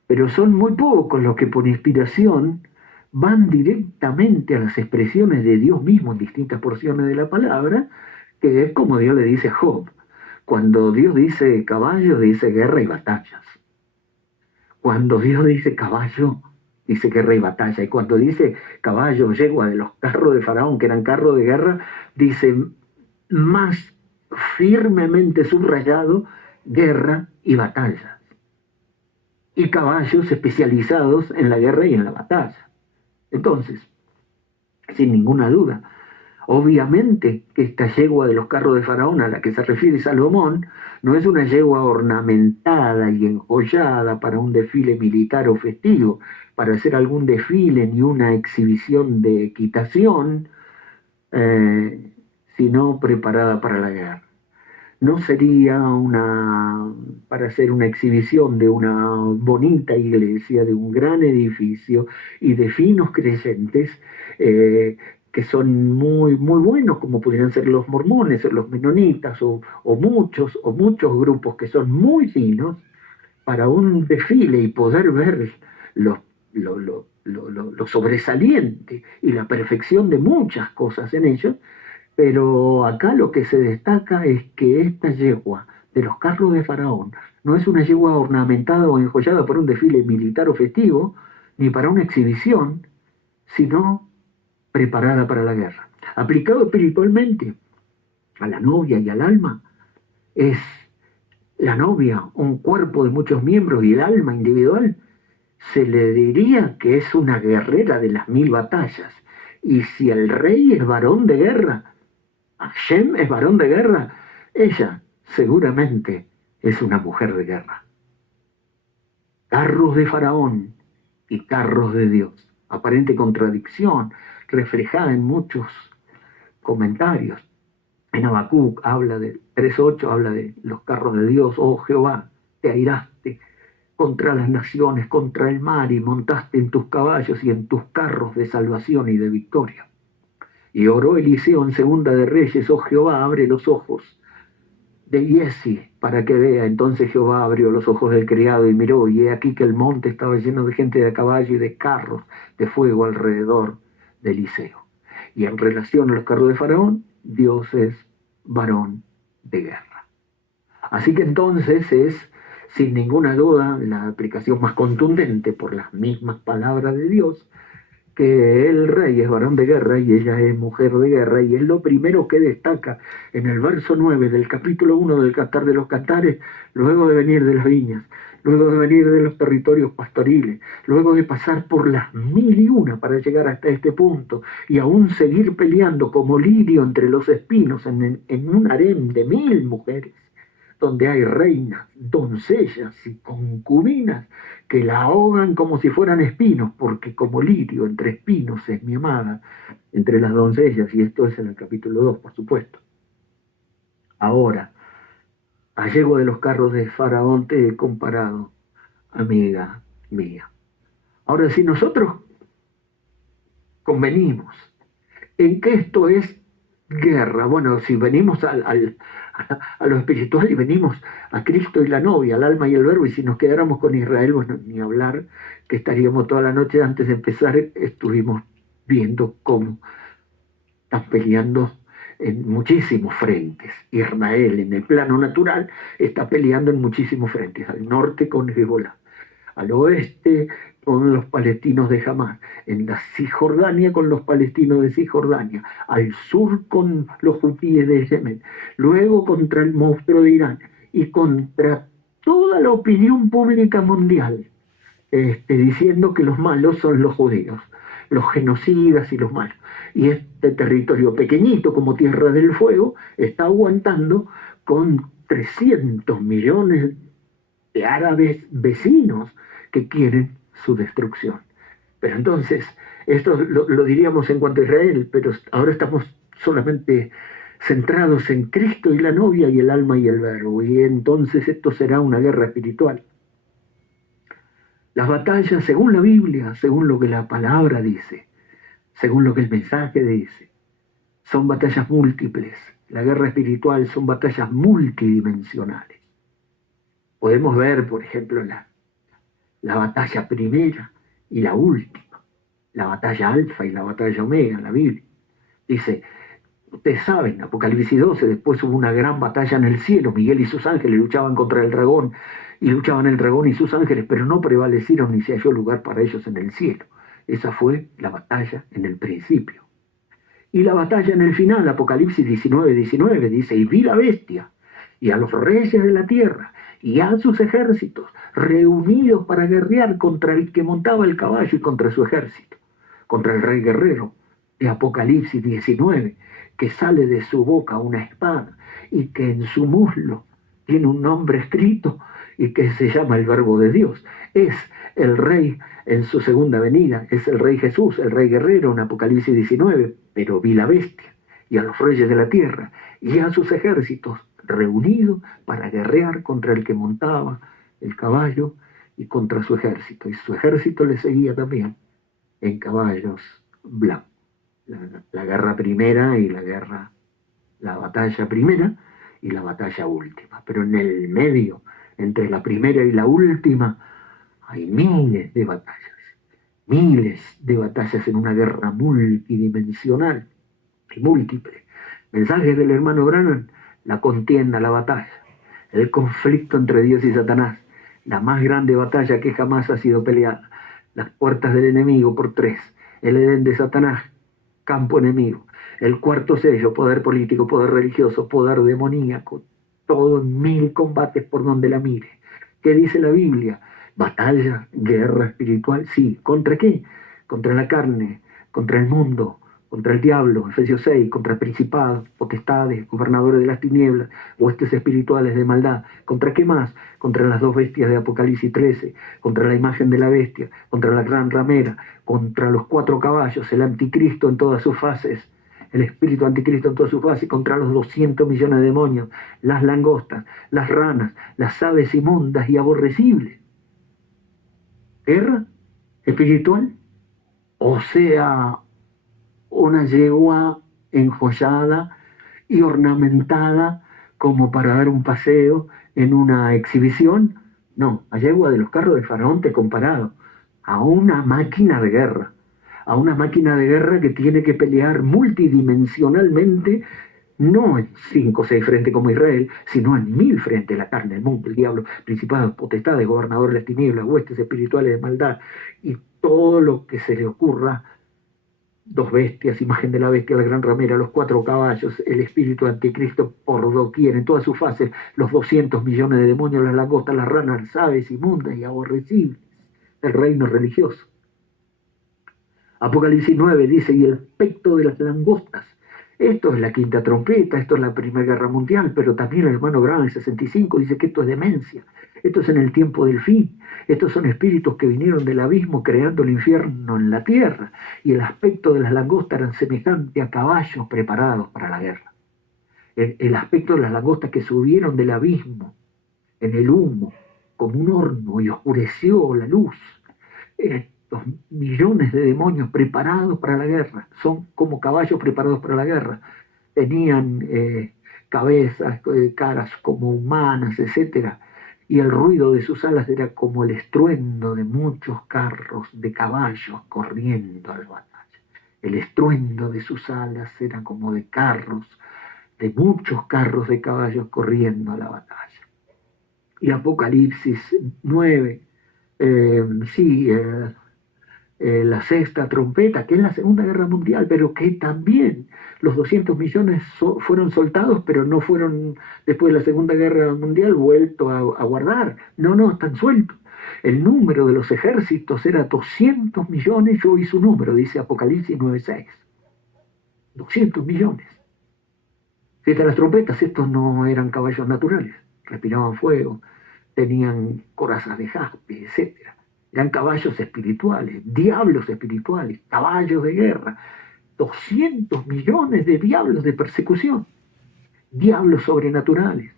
Pero son muy pocos los que por inspiración van directamente a las expresiones de Dios mismo en distintas porciones de la palabra, que es como Dios le dice a Job. Cuando Dios dice caballo, dice guerra y batallas. Cuando Dios dice caballo, dice guerra y batalla. Y cuando dice caballo, yegua de los carros de Faraón, que eran carros de guerra, dice más firmemente subrayado, guerra y batalla. Y caballos especializados en la guerra y en la batalla. Entonces, sin ninguna duda, obviamente que esta yegua de los carros de Faraón a la que se refiere Salomón no es una yegua ornamentada y enjollada para un desfile militar o festivo, para hacer algún desfile ni una exhibición de equitación, sino preparada para la guerra. No sería para hacer una exhibición de una bonita iglesia, de un gran edificio y de finos creyentes que son muy, muy buenos, como podrían ser los mormones o los menonitas o muchos grupos que son muy finos, para un desfile y poder ver lo sobresaliente y la perfección de muchas cosas en ellos. Pero acá lo que se destaca es que esta yegua de los carros de Faraón no es una yegua ornamentada o enjollada para un desfile militar o festivo, ni para una exhibición, sino preparada para la guerra. Aplicado espiritualmente a la novia y al alma, es la novia un cuerpo de muchos miembros y el alma individual. Se le diría que es una guerrera de las 1000 batallas. Y si el rey es varón de guerra, Hashem es varón de guerra, ella seguramente es una mujer de guerra. Carros de Faraón y carros de Dios. Aparente contradicción reflejada en muchos comentarios. En Habacuc habla de 3:8, habla de los carros de Dios. Oh Jehová, te airaste contra las naciones, contra el mar, y montaste en tus caballos y en tus carros de salvación y de victoria. Y oró Eliseo en Segunda de Reyes: oh Jehová, abre los ojos de Giezi para que vea. Entonces Jehová abrió los ojos del criado y miró, y he aquí que el monte estaba lleno de gente de a caballo y de carros de fuego alrededor de Eliseo. Y en relación a los carros de Faraón, Dios es varón de guerra. Así que entonces es, sin ninguna duda, la aplicación más contundente por las mismas palabras de Dios, que el rey es varón de guerra y ella es mujer de guerra, y es lo primero que destaca en el verso 9 del capítulo 1 del Cantar de los Cantares, luego de venir de las viñas, luego de venir de los territorios pastoriles, luego de pasar por las 1001 para llegar hasta este punto, y aún seguir peleando como lirio entre los espinos en un harem de 1000 mujeres, donde hay reinas, doncellas y concubinas que la ahogan como si fueran espinos, porque como lirio entre espinos es mi amada, entre las doncellas, y esto es en el capítulo 2, por supuesto. Ahora, A yegua de los carros de Faraón te he comparado, amiga mía. Ahora, si nosotros convenimos en que esto es guerra, bueno, si venimos a lo espiritual y venimos a Cristo y la novia, al alma y el verbo, y si nos quedáramos con Israel, bueno, ni hablar, que estaríamos toda la noche antes de empezar, estuvimos viendo cómo están peleando en muchísimos frentes. Israel, en el plano natural, está peleando en muchísimos frentes, al norte con Hezbollah, al oeste con los palestinos de Hamás, en la Cisjordania con los palestinos de Cisjordania, al sur con los hutíes de Yemen, luego contra el monstruo de Irán y contra toda la opinión pública mundial, diciendo que los malos son los judíos, los genocidas y los malos. Y este territorio pequeñito como Tierra del Fuego está aguantando con 300 millones de árabes vecinos que quieren su destrucción. Pero entonces, esto lo diríamos en cuanto a Israel, pero ahora estamos solamente centrados en Cristo y la novia y el alma y el verbo, y entonces esto será una guerra espiritual. Las batallas, según la Biblia, según lo que la palabra dice, según lo que el mensaje dice, son batallas múltiples. La guerra espiritual son batallas multidimensionales. Podemos ver, por ejemplo, la batalla primera y la última, la batalla alfa y la batalla omega en la Biblia. Dice, ustedes saben, Apocalipsis 12, después hubo una gran batalla en el cielo, Miguel y sus ángeles luchaban contra el dragón, y luchaban el dragón y sus ángeles, pero no prevalecieron ni se halló lugar para ellos en el cielo. Esa fue la batalla en el principio. Y la batalla en el final, Apocalipsis 19:19, dice, y vi la bestia, y a los reyes de la tierra, y a sus ejércitos, reunidos para guerrear contra el que montaba el caballo y contra su ejército, contra el rey guerrero de Apocalipsis 19, que sale de su boca una espada, y que en su muslo tiene un nombre escrito, y que se llama el Verbo de Dios. Es el Rey en su segunda venida, es el Rey Jesús, el Rey guerrero en Apocalipsis 19, pero vi la bestia y a los reyes de la tierra y a sus ejércitos reunidos para guerrear contra el que montaba el caballo y contra su ejército. Y su ejército le seguía también en caballos blancos. La guerra primera y la batalla primera y la batalla última. Pero en el medio, entre la primera y la última, hay miles de batallas en una guerra multidimensional y múltiple. Mensaje del hermano Branham, la contienda, la batalla, el conflicto entre Dios y Satanás, la más grande batalla que jamás ha sido peleada, las puertas del enemigo por 3, el Edén de Satanás, campo enemigo, el cuarto sello, poder político, poder religioso, poder demoníaco, todo en 1000 combates por donde la mire. ¿Qué dice la Biblia? Batalla, guerra espiritual, sí. ¿Contra qué? Contra la carne, contra el mundo, contra el diablo, Efesios 6, contra principados, potestades, gobernadores de las tinieblas, huestes espirituales de maldad. ¿Contra qué más? Contra las 2 bestias de Apocalipsis 13, contra la imagen de la bestia, contra la gran ramera, contra los 4 caballos, el anticristo en todas sus fases, el espíritu anticristo en todas sus fases, contra los 200 millones de demonios, las langostas, las ranas, las aves inmundas y aborrecibles. Guerra espiritual, o sea, una yegua enjollada y ornamentada como para dar un paseo en una exhibición. No, la yegua de los carros de Faraón te he comparado a una máquina de guerra, que tiene que pelear multidimensionalmente, no en 5 o 6 frentes como Israel, sino en 1000 frentes: la carne, el mundo, el diablo, principados, potestades, gobernadores de las tinieblas, huestes espirituales de maldad, y todo lo que se le ocurra. 2 bestias, imagen de la bestia, la gran ramera, los 4 caballos, el espíritu anticristo por doquier, en todas sus fases, los 200 millones de demonios, las langostas, las ranas, las aves inmundas y aborrecibles, el reino religioso. Apocalipsis 9 dice, y el aspecto de las langostas. Esto es la quinta trompeta, esto es la Primera Guerra Mundial, pero también el hermano Branham, el 65, dice que esto es demencia, esto es en el tiempo del fin, estos son espíritus que vinieron del abismo creando el infierno en la tierra, y el aspecto de las langostas era semejante a caballos preparados para la guerra. el aspecto de las langostas que subieron del abismo en el humo como un horno y oscureció la luz. Estos millones de demonios preparados para la guerra, son como caballos preparados para la guerra. Tenían cabezas, caras como humanas, etcétera, y el ruido de sus alas era como el estruendo de muchos carros de caballos corriendo a la batalla. El estruendo de sus alas era como de carros, de muchos carros de caballos corriendo a la batalla. Y Apocalipsis 9, la sexta trompeta, que es la Segunda Guerra Mundial, pero que también los 200 millones fueron soltados, pero no fueron después de la Segunda Guerra Mundial vuelto a guardar. No, están sueltos. El número de los ejércitos era 200 millones, yo oí su número, dice Apocalipsis 9:6. 200 millones. Fíjate, las trompetas, estos no eran caballos naturales, respiraban fuego, tenían corazas de jaspe, etcétera. Eran caballos espirituales, diablos espirituales, caballos de guerra. 200 millones de diablos de persecución, diablos sobrenaturales.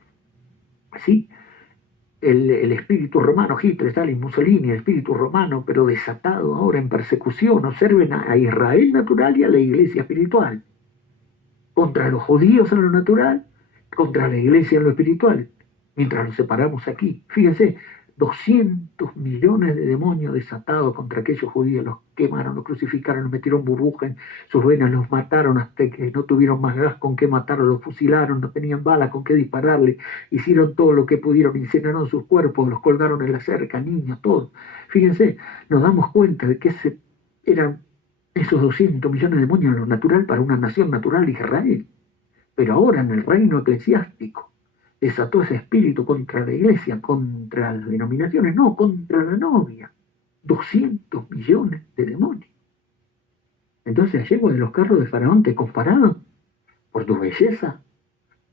¿Sí? El espíritu romano, Hitler, Stalin, Mussolini, el espíritu romano, pero desatado ahora en persecución. Observen a Israel natural y a la iglesia espiritual. Contra los judíos en lo natural, contra la iglesia en lo espiritual. Mientras los separamos aquí, fíjense, 200 millones de demonios desatados contra aquellos judíos, los quemaron, los crucificaron, los metieron burbujas en sus venas, los mataron hasta que no tuvieron más gas con qué matarlos, los fusilaron, no tenían balas con qué dispararle, hicieron todo lo que pudieron, incineraron sus cuerpos, los colgaron en la cerca, niños, todos. Fíjense, nos damos cuenta de que eran esos 200 millones de demonios en lo natural para una nación natural, Israel. Pero ahora en el reino eclesiástico, desató ese espíritu contra la iglesia, contra las denominaciones, no, contra la novia. 200 millones de demonios. Entonces allí de los carros de Faraón te compararon por tu belleza,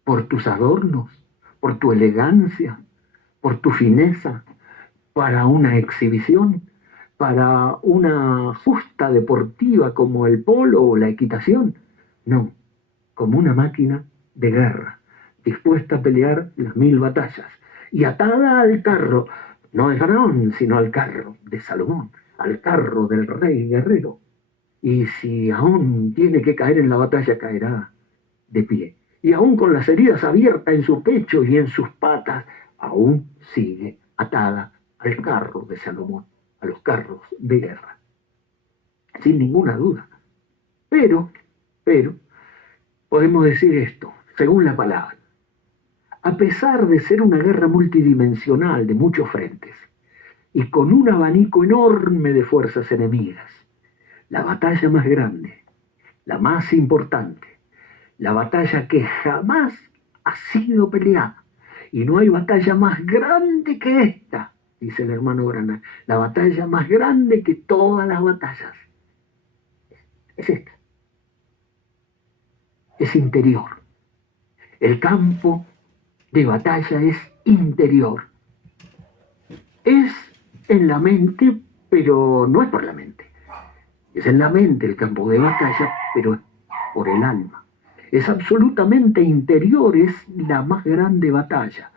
por tus adornos, por tu elegancia, por tu fineza, para una exhibición, para una justa deportiva como el polo o la equitación. No, como una máquina de guerra, dispuesta a pelear las 1000 batallas, y atada al carro, no de Faraón, sino al carro de Salomón, al carro del rey guerrero. Y si aún tiene que caer en la batalla, caerá de pie. Y aún con las heridas abiertas en su pecho y en sus patas, aún sigue atada al carro de Salomón, a los carros de guerra. Sin ninguna duda. Pero, podemos decir esto, según la palabra. A pesar de ser una guerra multidimensional de muchos frentes y con un abanico enorme de fuerzas enemigas, la batalla más grande, la más importante, la batalla que jamás ha sido peleada, y no hay batalla más grande que esta, dice el hermano Branham, la batalla más grande que todas las batallas, es esta, es interior. El campo de batalla es interior. Es en la mente, pero no es por la mente. Es en la mente el campo de batalla, pero es por el alma. Es absolutamente interior, es la más grande batalla.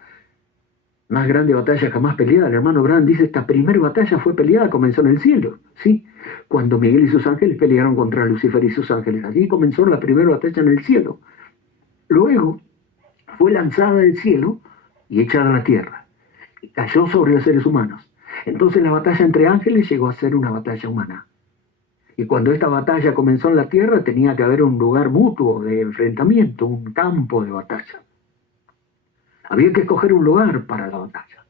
Más grande batalla jamás peleada. El hermano Branham dice, esta primera batalla fue peleada, comenzó en el cielo, ¿sí? Cuando Miguel y sus ángeles pelearon contra Lucifer y sus ángeles. Allí comenzó la primera batalla en el cielo. Luego fue lanzada del cielo y echada a la tierra. Y cayó sobre los seres humanos. Entonces la batalla entre ángeles llegó a ser una batalla humana. Y cuando esta batalla comenzó en la tierra, tenía que haber un lugar mutuo de enfrentamiento, un campo de batalla. Había que escoger un lugar para la batalla.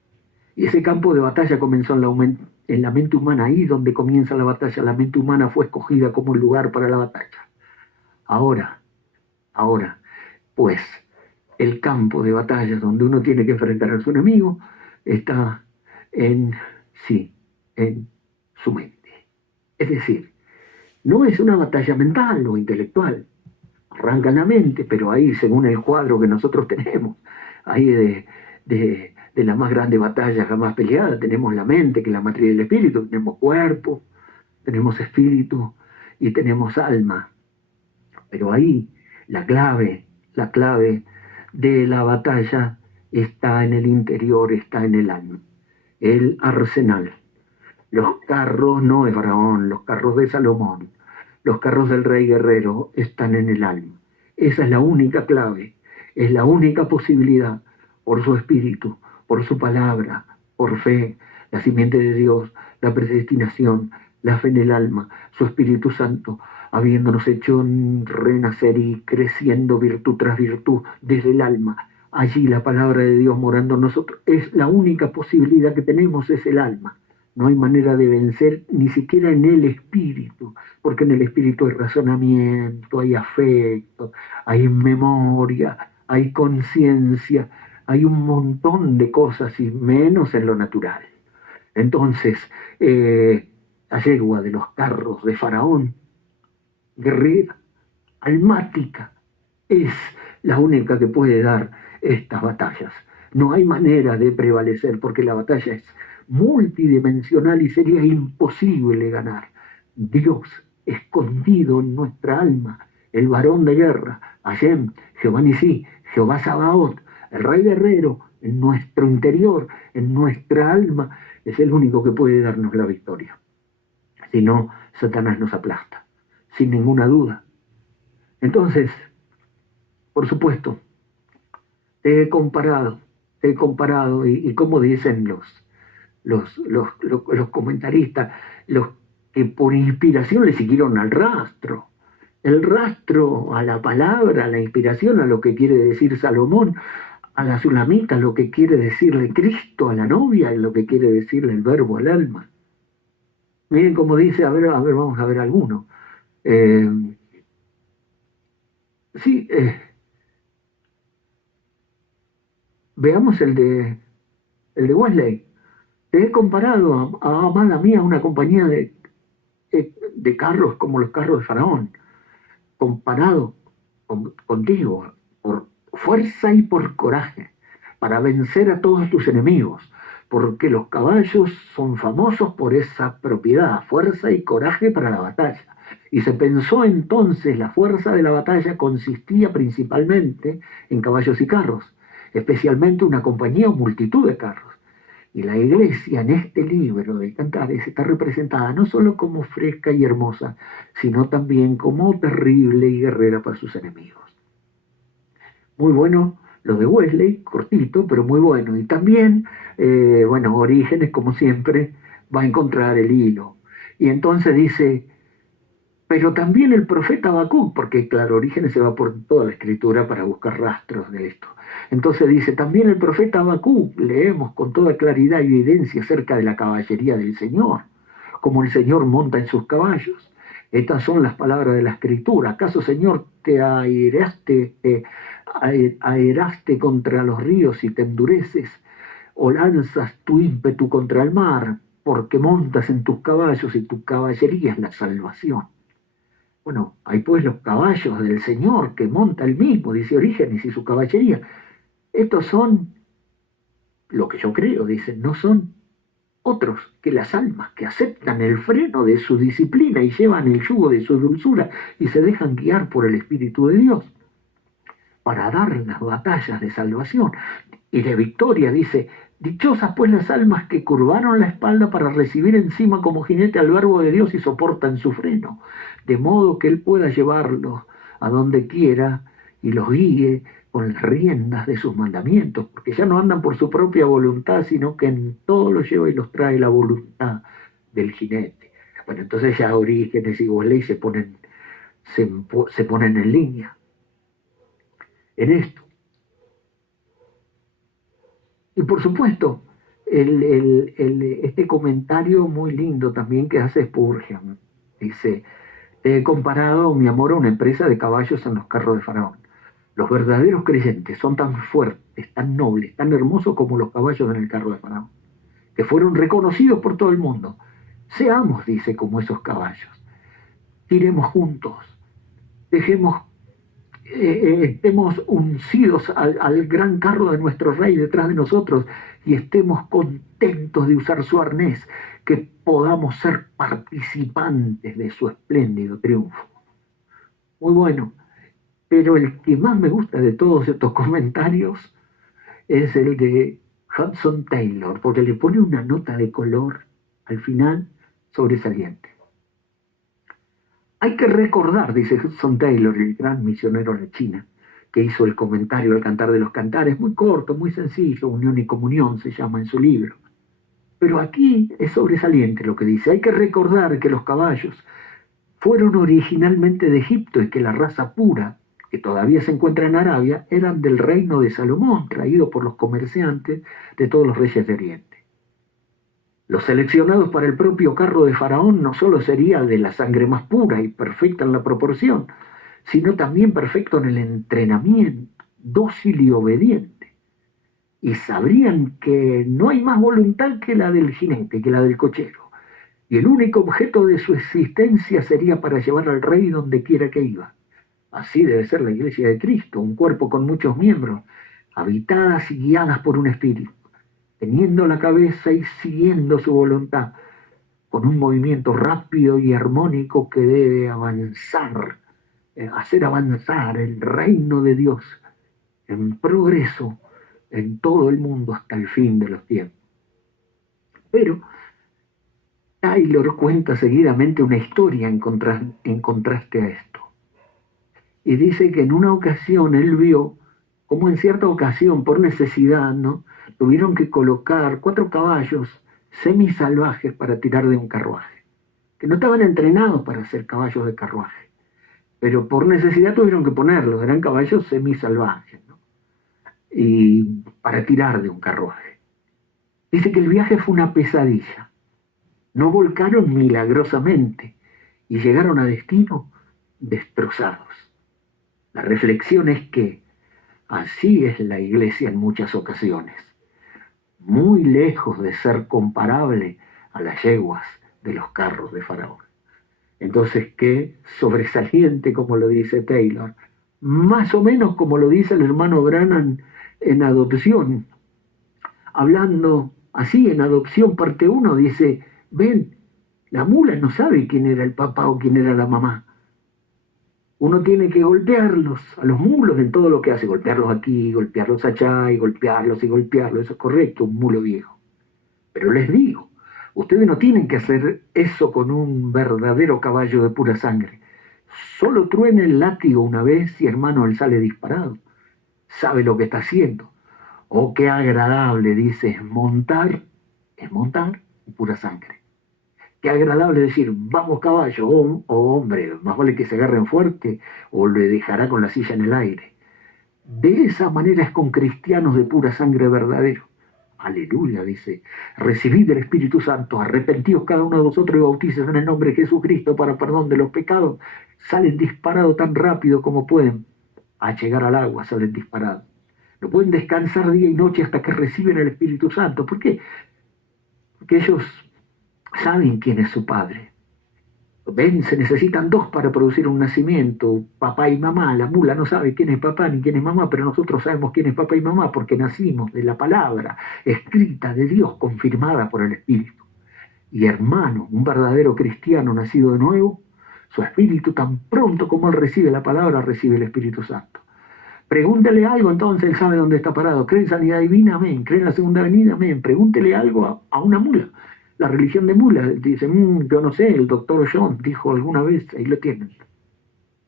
Y ese campo de batalla comenzó en la mente humana, ahí donde comienza la batalla. La mente humana fue escogida como un lugar para la batalla. Ahora, pues, el campo de batalla donde uno tiene que enfrentar a su enemigo está en su mente. Es decir, no es una batalla mental o intelectual. Arranca en la mente, pero ahí, según el cuadro que nosotros tenemos, ahí de la más grande batalla jamás peleada, tenemos la mente, que es la matriz del espíritu, tenemos cuerpo, tenemos espíritu y tenemos alma. Pero ahí la clave de la batalla está en el interior, está en el alma. El arsenal. Los carros no de Faraón, los carros de Salomón, los carros del rey guerrero están en el alma. Esa es la única clave, es la única posibilidad, por su espíritu, por su palabra, por fe, la simiente de Dios, la predestinación, la fe en el alma, su Espíritu Santo, habiéndonos hecho renacer y creciendo virtud tras virtud desde el alma. Allí la palabra de Dios morando en nosotros. Es la única posibilidad que tenemos, es el alma. No hay manera de vencer ni siquiera en el espíritu, porque en el espíritu hay razonamiento, hay afecto, hay memoria, hay conciencia, hay un montón de cosas y menos en lo natural. Entonces, la yegua de los carros de Faraón, guerrera, almática, es la única que puede dar estas batallas. No hay manera de prevalecer porque la batalla es multidimensional y sería imposible ganar. Dios escondido en nuestra alma, el varón de guerra, Hashem, Jehová Nisí, Jehová Sabaoth, el rey guerrero, en nuestro interior, en nuestra alma, es el único que puede darnos la victoria. Si no, Satanás nos aplasta, sin ninguna duda. Entonces, por supuesto, te he comparado, y como dicen los comentaristas, los que por inspiración le siguieron al rastro. El rastro a la palabra, a la inspiración, a lo que quiere decir Salomón, a la Sulamita, lo que quiere decirle Cristo a la novia, lo que quiere decirle el verbo al alma. Miren cómo dice, a ver, vamos a ver alguno. Veamos el de Wesley. Te he comparado a amada mía, una compañía de carros como los carros de Faraón, comparado contigo por fuerza y por coraje, para vencer a todos tus enemigos, porque los caballos son famosos por esa propiedad, fuerza y coraje para la batalla. Y se pensó entonces la fuerza de la batalla consistía principalmente en caballos y carros, especialmente una compañía o multitud de carros. Y la iglesia en este libro de Cantares está representada no solo como fresca y hermosa, sino también como terrible y guerrera para sus enemigos. Muy bueno lo de Wesley, cortito, pero muy bueno. Y también, Orígenes, como siempre, va a encontrar el hilo. Y entonces dice, pero también el profeta Habacuc, porque claro, Orígenes se va por toda la escritura para buscar rastros de esto. Entonces dice, también el profeta Habacuc, leemos con toda claridad y evidencia acerca de la caballería del Señor, como el Señor monta en sus caballos. Estas son las palabras de la escritura. ¿Acaso, Señor, te airaste contra los ríos y te endureces? ¿O lanzas tu ímpetu contra el mar? Porque montas en tus caballos y tu caballería es la salvación. Bueno, hay pues los caballos del Señor que monta él mismo, dice Orígenes, y su caballería. Estos son, lo que yo creo, dicen, no son otros que las almas que aceptan el freno de su disciplina y llevan el yugo de su dulzura y se dejan guiar por el Espíritu de Dios para dar las batallas de salvación y de victoria. Dice, dichosas pues las almas que curvaron la espalda para recibir encima como jinete al verbo de Dios y soportan su freno, de modo que Él pueda llevarlos a donde quiera y los guíe con las riendas de sus mandamientos, porque ya no andan por su propia voluntad, sino que en todo los lleva y los trae la voluntad del jinete. Bueno, entonces ya Orígenes y Wesley se ponen en línea en esto. Y por supuesto, este comentario muy lindo también que hace Spurgeon, dice, he comparado mi amor a una empresa de caballos en los carros de Faraón. Los verdaderos creyentes son tan fuertes, tan nobles, tan hermosos como los caballos en el carro de Faraón, que fueron reconocidos por todo el mundo. Seamos, dice, como esos caballos. Tiremos juntos, estemos uncidos al gran carro de nuestro rey detrás de nosotros y estemos contentos de usar su arnés, que podamos ser participantes de su espléndido triunfo. Muy bueno. pero el que más me gusta de todos estos comentarios es el de Hudson Taylor, porque le pone una nota de color al final sobresaliente. Hay que recordar, dice Hudson Taylor, el gran misionero a la China, que hizo el comentario al Cantar de los Cantares, muy corto, muy sencillo, Unión y Comunión se llama en su libro. Pero aquí es sobresaliente lo que dice. Hay que recordar que los caballos fueron originalmente de Egipto y que la raza pura, que todavía se encuentra en Arabia, eran del reino de Salomón, traído por los comerciantes de todos los reyes de Oriente. Los seleccionados para el propio carro de Faraón no solo sería de la sangre más pura y perfecta en la proporción, sino también perfecto en el entrenamiento, dócil y obediente. Y sabrían que no hay más voluntad que la del jinete, que la del cochero. Y el único objeto de su existencia sería para llevar al rey donde quiera que iba. Así debe ser la Iglesia de Cristo, un cuerpo con muchos miembros, habitadas y guiadas por un espíritu, teniendo la cabeza y siguiendo su voluntad, con un movimiento rápido y armónico que debe avanzar, hacer avanzar el reino de Dios en progreso en todo el mundo hasta el fin de los tiempos. Pero Taylor cuenta seguidamente una historia en contraste a esto. Y dice que en una ocasión él vio como en cierta ocasión, por necesidad, ¿no?, tuvieron que colocar 4 caballos semisalvajes para tirar de un carruaje, que no estaban entrenados para ser caballos de carruaje, pero por necesidad tuvieron que ponerlos, eran caballos semisalvajes, ¿no?, y para tirar de un carruaje. Dice que el viaje fue una pesadilla. No volcaron milagrosamente y llegaron a destino destrozados. La reflexión es que así es la Iglesia en muchas ocasiones, muy lejos de ser comparable a las yeguas de los carros de Faraón. Entonces, qué sobresaliente, como lo dice Taylor, más o menos como lo dice el hermano Branham en Adopción, hablando así en Adopción parte 1, dice: ven, la mula no sabe quién era el papá o quién era la mamá. Uno tiene que golpearlos, a los mulos, en todo lo que hace, golpearlos aquí, golpearlos allá, y golpearlos, eso es correcto, un mulo viejo. Pero les digo, ustedes no tienen que hacer eso con un verdadero caballo de pura sangre. Solo truene el látigo una vez y, hermano, él sale disparado. Sabe lo que está haciendo. Oh, qué agradable, dice, es montar en pura sangre. Qué agradable decir: vamos caballo, hombre, más vale que se agarren fuerte o le dejará con la silla en el aire. De esa manera es con cristianos de pura sangre verdadero. Aleluya, dice: recibid el Espíritu Santo, arrepentíos cada uno de vosotros y bautícense en el nombre de Jesucristo para perdón de los pecados. Salen disparados tan rápido como pueden. A llegar al agua salen disparados. No pueden descansar día y noche hasta que reciben el Espíritu Santo. ¿Por qué? Porque ellos saben quién es su padre. Ven, se necesitan 2 para producir un nacimiento, papá y mamá. La mula no sabe quién es papá ni quién es mamá, pero nosotros sabemos quién es papá y mamá porque nacimos de la palabra escrita de Dios, confirmada por el Espíritu. Y hermano, un verdadero cristiano nacido de nuevo, su espíritu, tan pronto como él recibe la palabra, recibe el Espíritu Santo. Pregúntele algo, entonces él sabe dónde está parado. ¿Cree en sanidad divina? Amén. ¿Cree en la segunda venida? Amén. Pregúntele algo a una mula. La religión de mula, dice: yo no sé, el doctor John dijo alguna vez, ahí lo tienen.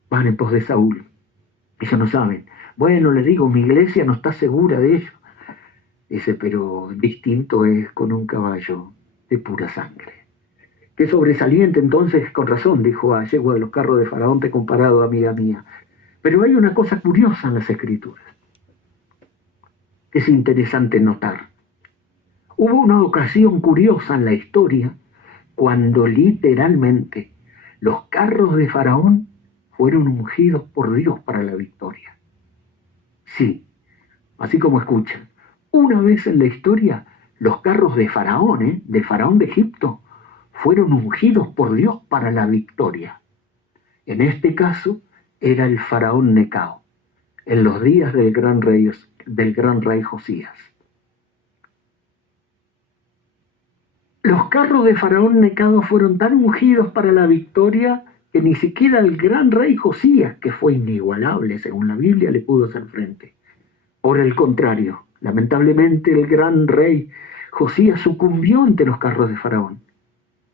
Van en pos de Saúl. Ellos no saben. Bueno, les digo, mi iglesia no está segura de ello. Dice: pero distinto es con un caballo de pura sangre. Qué sobresaliente, entonces, con razón, dijo a yegua de los carros de Faraón, te he comparado, amiga mía. Pero hay una cosa curiosa en las Escrituras que es interesante notar. Hubo una ocasión curiosa en la historia cuando literalmente los carros de Faraón fueron ungidos por Dios para la victoria. Sí, así como escuchan. Una vez en la historia, los carros de Faraón, del Faraón de Egipto, fueron ungidos por Dios para la victoria. En este caso, era el Faraón Necao, en los días del gran rey Josías. Los carros de Faraón Necao fueron tan ungidos para la victoria que ni siquiera el gran rey Josías, que fue inigualable según la Biblia, le pudo hacer frente. Por el contrario, lamentablemente el gran rey Josías sucumbió ante los carros de Faraón.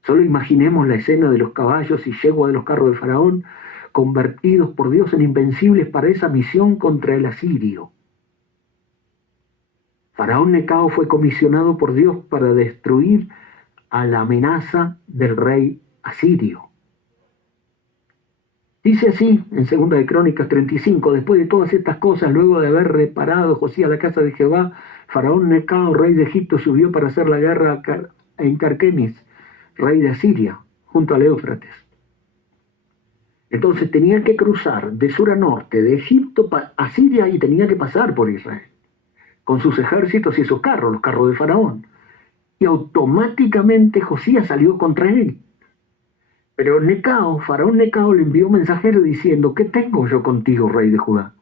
Solo imaginemos la escena de los caballos y yeguas de los carros de Faraón, convertidos por Dios en invencibles para esa misión contra el asirio. Faraón Necao fue comisionado por Dios para destruir a la amenaza del rey asirio. Dice así en 2 de Crónicas 35, después de todas estas cosas, luego de haber reparado Josías la casa de Jehová, Faraón Necao, rey de Egipto, subió para hacer la guerra en Carquemis, rey de Asiria, junto al Éufrates. Entonces tenía que cruzar de sur a norte, de Egipto a Siria, y tenía que pasar por Israel, con sus ejércitos y sus carros, los carros de Faraón. Y automáticamente Josías salió contra él. Pero Faraón Necao le envió un mensajero diciendo: ¿qué tengo yo contigo, rey de Judá?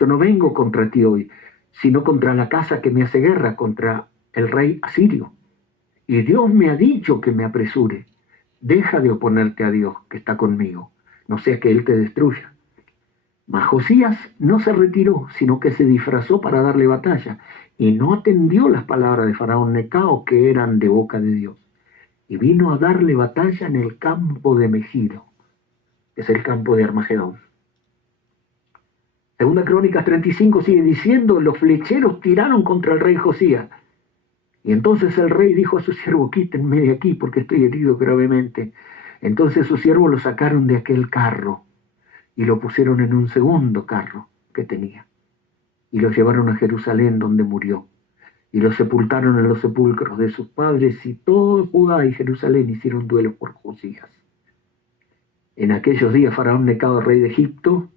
Yo no vengo contra ti hoy, sino contra la casa que me hace guerra, contra el rey asirio. Y Dios me ha dicho que me apresure. Deja de oponerte a Dios, que está conmigo, no sea que Él te destruya. Mas Josías no se retiró, sino que se disfrazó para darle batalla, y no atendió las palabras de Faraón Necao, que eran de boca de Dios. Y vino a darle batalla en el campo de Megido, que es el campo de Armagedón. Segunda Crónicas 35 sigue diciendo: los flecheros tiraron contra el rey Josías. Y entonces el rey dijo a su siervo: quítenme de aquí porque estoy herido gravemente. Entonces sus siervos lo sacaron de aquel carro y lo pusieron en un segundo carro que tenía. Y lo llevaron a Jerusalén, donde murió. Y lo sepultaron en los sepulcros de sus padres, y todo Judá y Jerusalén hicieron duelo por Josías. En aquellos días Faraón Necao, rey de Egipto,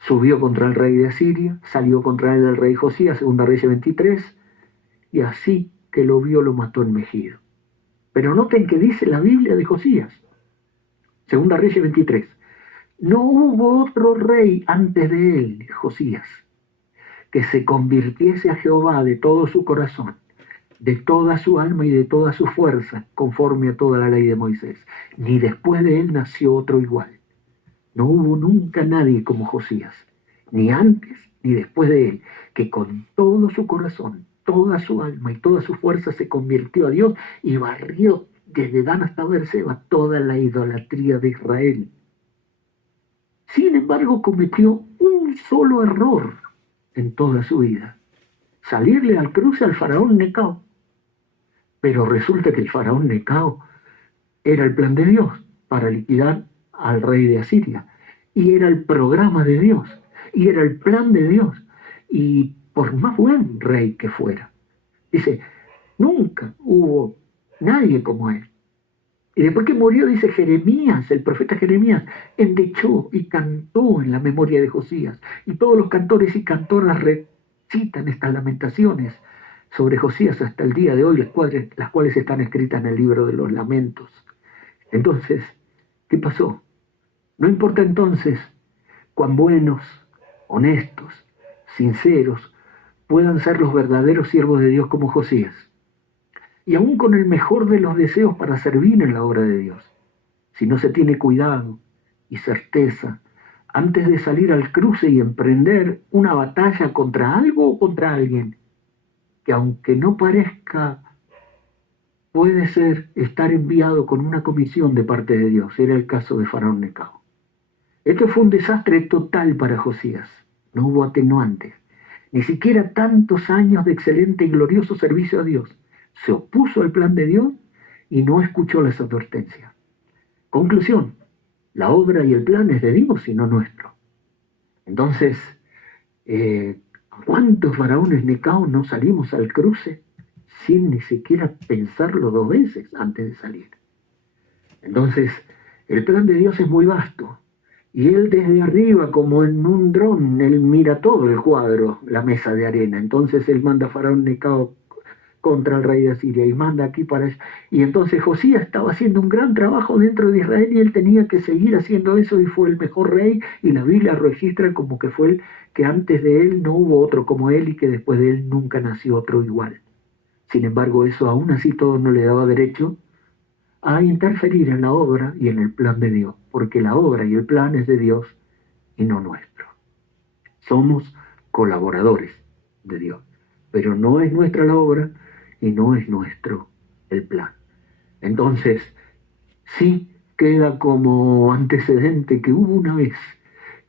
subió contra el rey de Asiria, salió contra él el rey Josías, 2 Reyes 23, y así que lo vio lo mató en Megido. Pero noten que dice la Biblia de Josías, 2 Reyes 23, no hubo otro rey antes de él, Josías, que se convirtiese a Jehová de todo su corazón, de toda su alma y de toda su fuerza, conforme a toda la ley de Moisés. Ni después de él nació otro igual. No hubo nunca nadie como Josías, ni antes ni después de él, que con todo su corazón, toda su alma y toda su fuerza se convirtió a Dios y barrió desde Dan hasta Beerseba toda la idolatría de Israel. Sin embargo, cometió un solo error en toda su vida: salirle al cruce al faraón Necao. Pero resulta que el faraón Necao era el plan de Dios para liquidar al rey de Asiria, y era el programa de Dios, y era el plan de Dios, y por más buen rey que fuera, dice, nunca hubo nadie como él. Y después que murió, dice Jeremías, el profeta Jeremías, endechó y cantó en la memoria de Josías. Y todos los cantores y cantoras recitan estas lamentaciones sobre Josías hasta el día de hoy, las cuales están escritas en el libro de los lamentos. Entonces, ¿qué pasó? No importa entonces cuán buenos, honestos, sinceros puedan ser los verdaderos siervos de Dios como Josías, y aún con el mejor de los deseos para servir en la obra de Dios, si no se tiene cuidado y certeza antes de salir al cruce y emprender una batalla contra algo o contra alguien, que aunque no parezca, puede ser estar enviado con una comisión de parte de Dios. Era el caso de Faraón Necao. Esto fue un desastre total para Josías. No hubo atenuantes, ni siquiera tantos años de excelente y glorioso servicio a Dios. Se opuso al plan de Dios y no escuchó las advertencias. Conclusión: la obra y el plan es de Dios y no nuestro. Entonces, ¿cuántos faraones Necao no salimos al cruce sin ni siquiera pensarlo 2 veces antes de salir? Entonces, el plan de Dios es muy vasto, y Él desde arriba, como en un dron, Él mira todo el cuadro, la mesa de arena. Entonces Él manda a Faraón Necao contra el rey de Asiria y manda aquí para allá. Y entonces Josías estaba haciendo un gran trabajo dentro de Israel y él tenía que seguir haciendo eso, y fue el mejor rey, y la Biblia registra como que fue el que antes de él no hubo otro como él y que después de él nunca nació otro igual. Sin embargo, eso aún así todo no le daba derecho a interferir en la obra y en el plan de Dios, porque la obra y el plan es de Dios y no nuestro. Somos colaboradores de Dios, pero no es nuestra la obra y no es nuestro el plan. Entonces, sí queda como antecedente que hubo una vez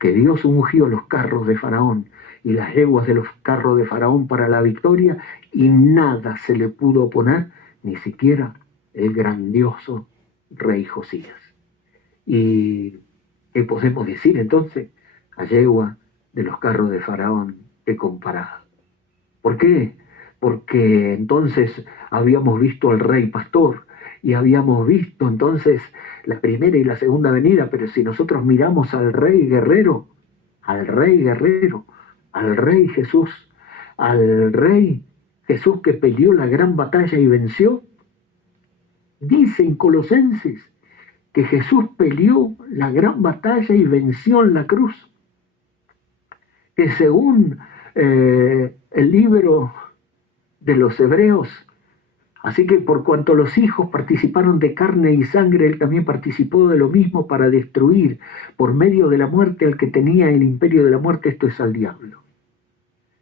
que Dios ungió los carros de Faraón y las yeguas de los carros de Faraón para la victoria, y nada se le pudo oponer, ni siquiera el grandioso rey Josías. ¿Y qué podemos decir entonces? A yegua de los carros de Faraón he comparado. ¿Por qué? Porque entonces habíamos visto al rey pastor y habíamos visto entonces la primera y la segunda venida, pero si nosotros miramos al rey guerrero, al rey Jesús, al rey Jesús que peleó la gran batalla y venció, dice en Colosenses que Jesús peleó la gran batalla y venció en la cruz, que según el libro de los Hebreos, así que por cuanto los hijos participaron de carne y sangre, él también participó de lo mismo para destruir por medio de la muerte al que tenía el imperio de la muerte, esto es al diablo.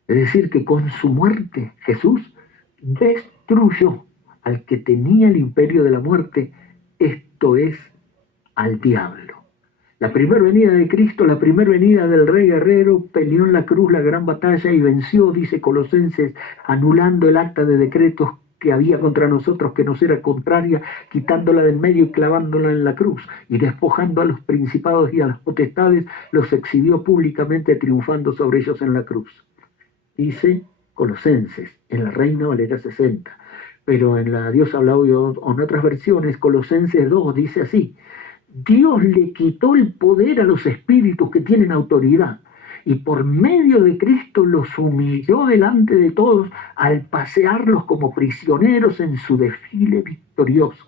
Es decir, que con su muerte Jesús destruyó al que tenía el imperio de la muerte, esto es al diablo. La primera venida de Cristo, la primera venida del rey guerrero, peleó en la cruz la gran batalla y venció, dice Colosenses, anulando el acta de decretos que había contra nosotros, que nos era contraria, quitándola del medio y clavándola en la cruz, y despojando a los principados y a las potestades, los exhibió públicamente, triunfando sobre ellos en la cruz. Dice Colosenses, en la Reina Valera 60, pero en la Dios habla hoy o en otras versiones, Colosenses 2 dice así: Dios le quitó el poder a los espíritus que tienen autoridad y por medio de Cristo los humilló delante de todos al pasearlos como prisioneros en su desfile victorioso,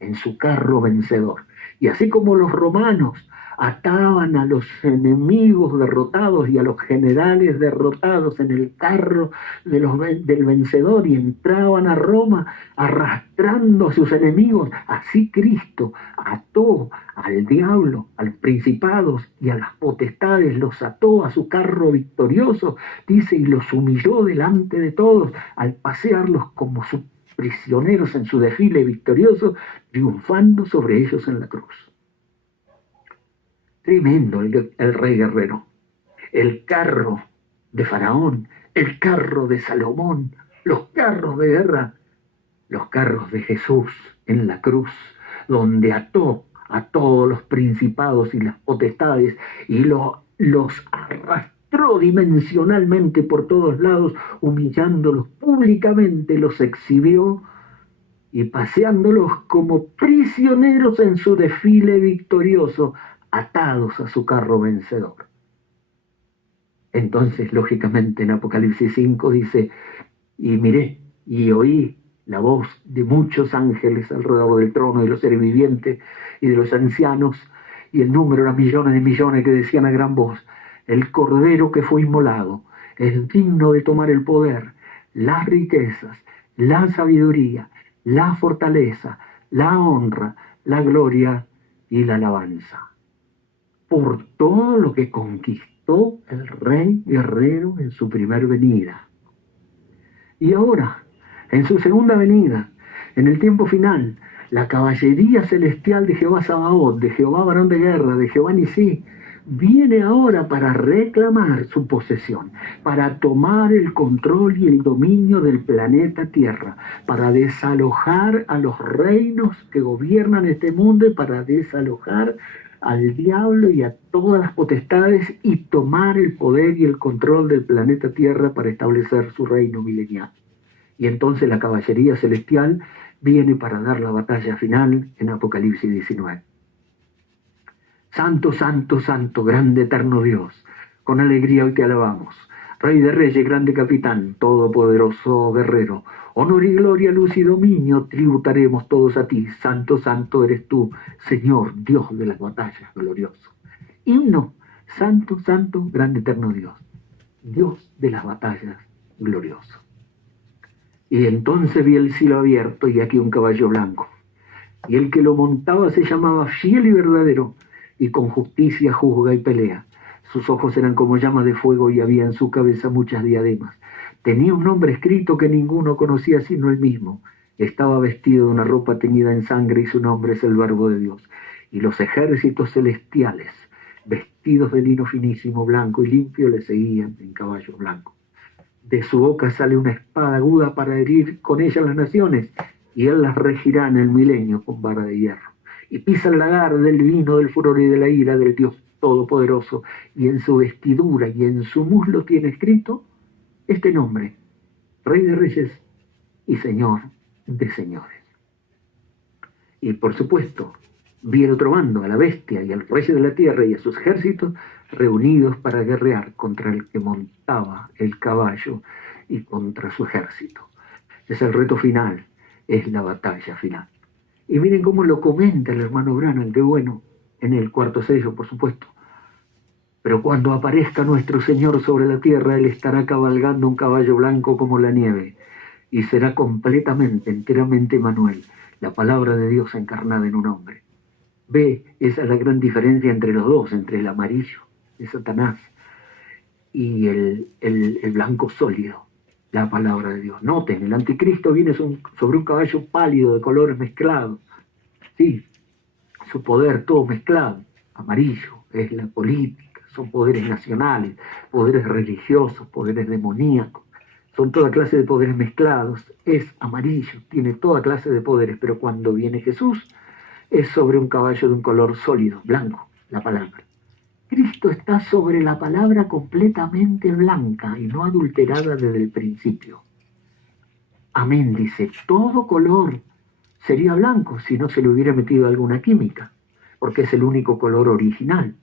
en su carro vencedor. Y así como los romanos ataban a los enemigos derrotados y a los generales derrotados en el carro del vencedor y entraban a Roma arrastrando a sus enemigos, así Cristo ató al diablo, a los principados y a las potestades, los ató a su carro victorioso, dice, y los humilló delante de todos al pasearlos como sus prisioneros en su desfile victorioso, triunfando sobre ellos en la cruz. Tremendo el rey guerrero, el carro de Faraón, el carro de Salomón, los carros de guerra, los carros de Jesús en la cruz, donde ató a todos los principados y las potestades y los arrastró dimensionalmente por todos lados, humillándolos públicamente, los exhibió y paseándolos como prisioneros en su desfile victorioso, atados a su carro vencedor. Entonces, lógicamente, en Apocalipsis 5 dice, y miré y oí la voz de muchos ángeles alrededor del trono, de los seres vivientes y de los ancianos, y el número era millones de millones, que decían a gran voz: el cordero que fue inmolado es digno de tomar el poder, las riquezas, la sabiduría, la fortaleza, la honra, la gloria y la alabanza, por todo lo que conquistó el rey guerrero en su primer venida. Y ahora, en su segunda venida, en el tiempo final, la caballería celestial de Jehová Sabaoth, de Jehová varón de guerra, de Jehová Nisí, viene ahora para reclamar su posesión, para tomar el control y el dominio del planeta Tierra, para desalojar a los reinos que gobiernan este mundo y para desalojar al diablo y a todas las potestades y tomar el poder y el control del planeta Tierra para establecer su reino milenial. Y entonces la caballería celestial viene para dar la batalla final en Apocalipsis 19. Santo, santo, santo, grande eterno Dios, con alegría hoy te alabamos. Rey de reyes, grande capitán, todopoderoso guerrero, honor y gloria, luz y dominio tributaremos todos a ti. Santo, santo eres tú, Señor, Dios de las batallas, glorioso. Himno, santo, santo, grande eterno Dios, Dios de las batallas, glorioso. Y entonces vi el cielo abierto y aquí un caballo blanco. y el que lo montaba se llamaba Fiel y Verdadero, y con justicia juzga y pelea. Sus ojos eran como llamas de fuego y había en su cabeza muchas diademas. Tenía un nombre escrito que ninguno conocía sino él mismo. Estaba vestido de una ropa teñida en sangre y su nombre es el Verbo de Dios. Y los ejércitos celestiales, vestidos de lino finísimo, blanco y limpio, le seguían en caballo blanco. De su boca sale una espada aguda para herir con ella las naciones, y él las regirá en el milenio con vara de hierro. Y pisa el lagar del vino, del furor y de la ira del Dios Todopoderoso, y en su vestidura y en su muslo tiene escrito este nombre: Rey de Reyes y Señor de Señores. Y por supuesto, vi el otro bando, a la bestia y al rey de la tierra y a sus ejércitos reunidos para guerrear contra el que montaba el caballo y contra su ejército. Es el reto final, es la batalla final. Y miren cómo lo comenta el hermano Branham, qué bueno, en el cuarto sello, por supuesto. Pero cuando aparezca nuestro Señor sobre la tierra, Él estará cabalgando un caballo blanco como la nieve, y será completamente, enteramente Emmanuel, la palabra de Dios encarnada en un hombre. Ve, esa es la gran diferencia entre los dos, entre el amarillo de Satanás y el blanco sólido, la palabra de Dios. Noten, el anticristo viene sobre un caballo pálido de colores mezclados. Sí, su poder todo mezclado. Amarillo es la política, son poderes nacionales, poderes religiosos, poderes demoníacos. Son toda clase de poderes mezclados. Es amarillo, tiene toda clase de poderes, pero cuando viene Jesús es sobre un caballo de un color sólido, blanco, la palabra. Cristo está sobre la palabra completamente blanca y no adulterada desde el principio. Amén, dice, todo color sería blanco si no se le hubiera metido alguna química, porque es el único color original.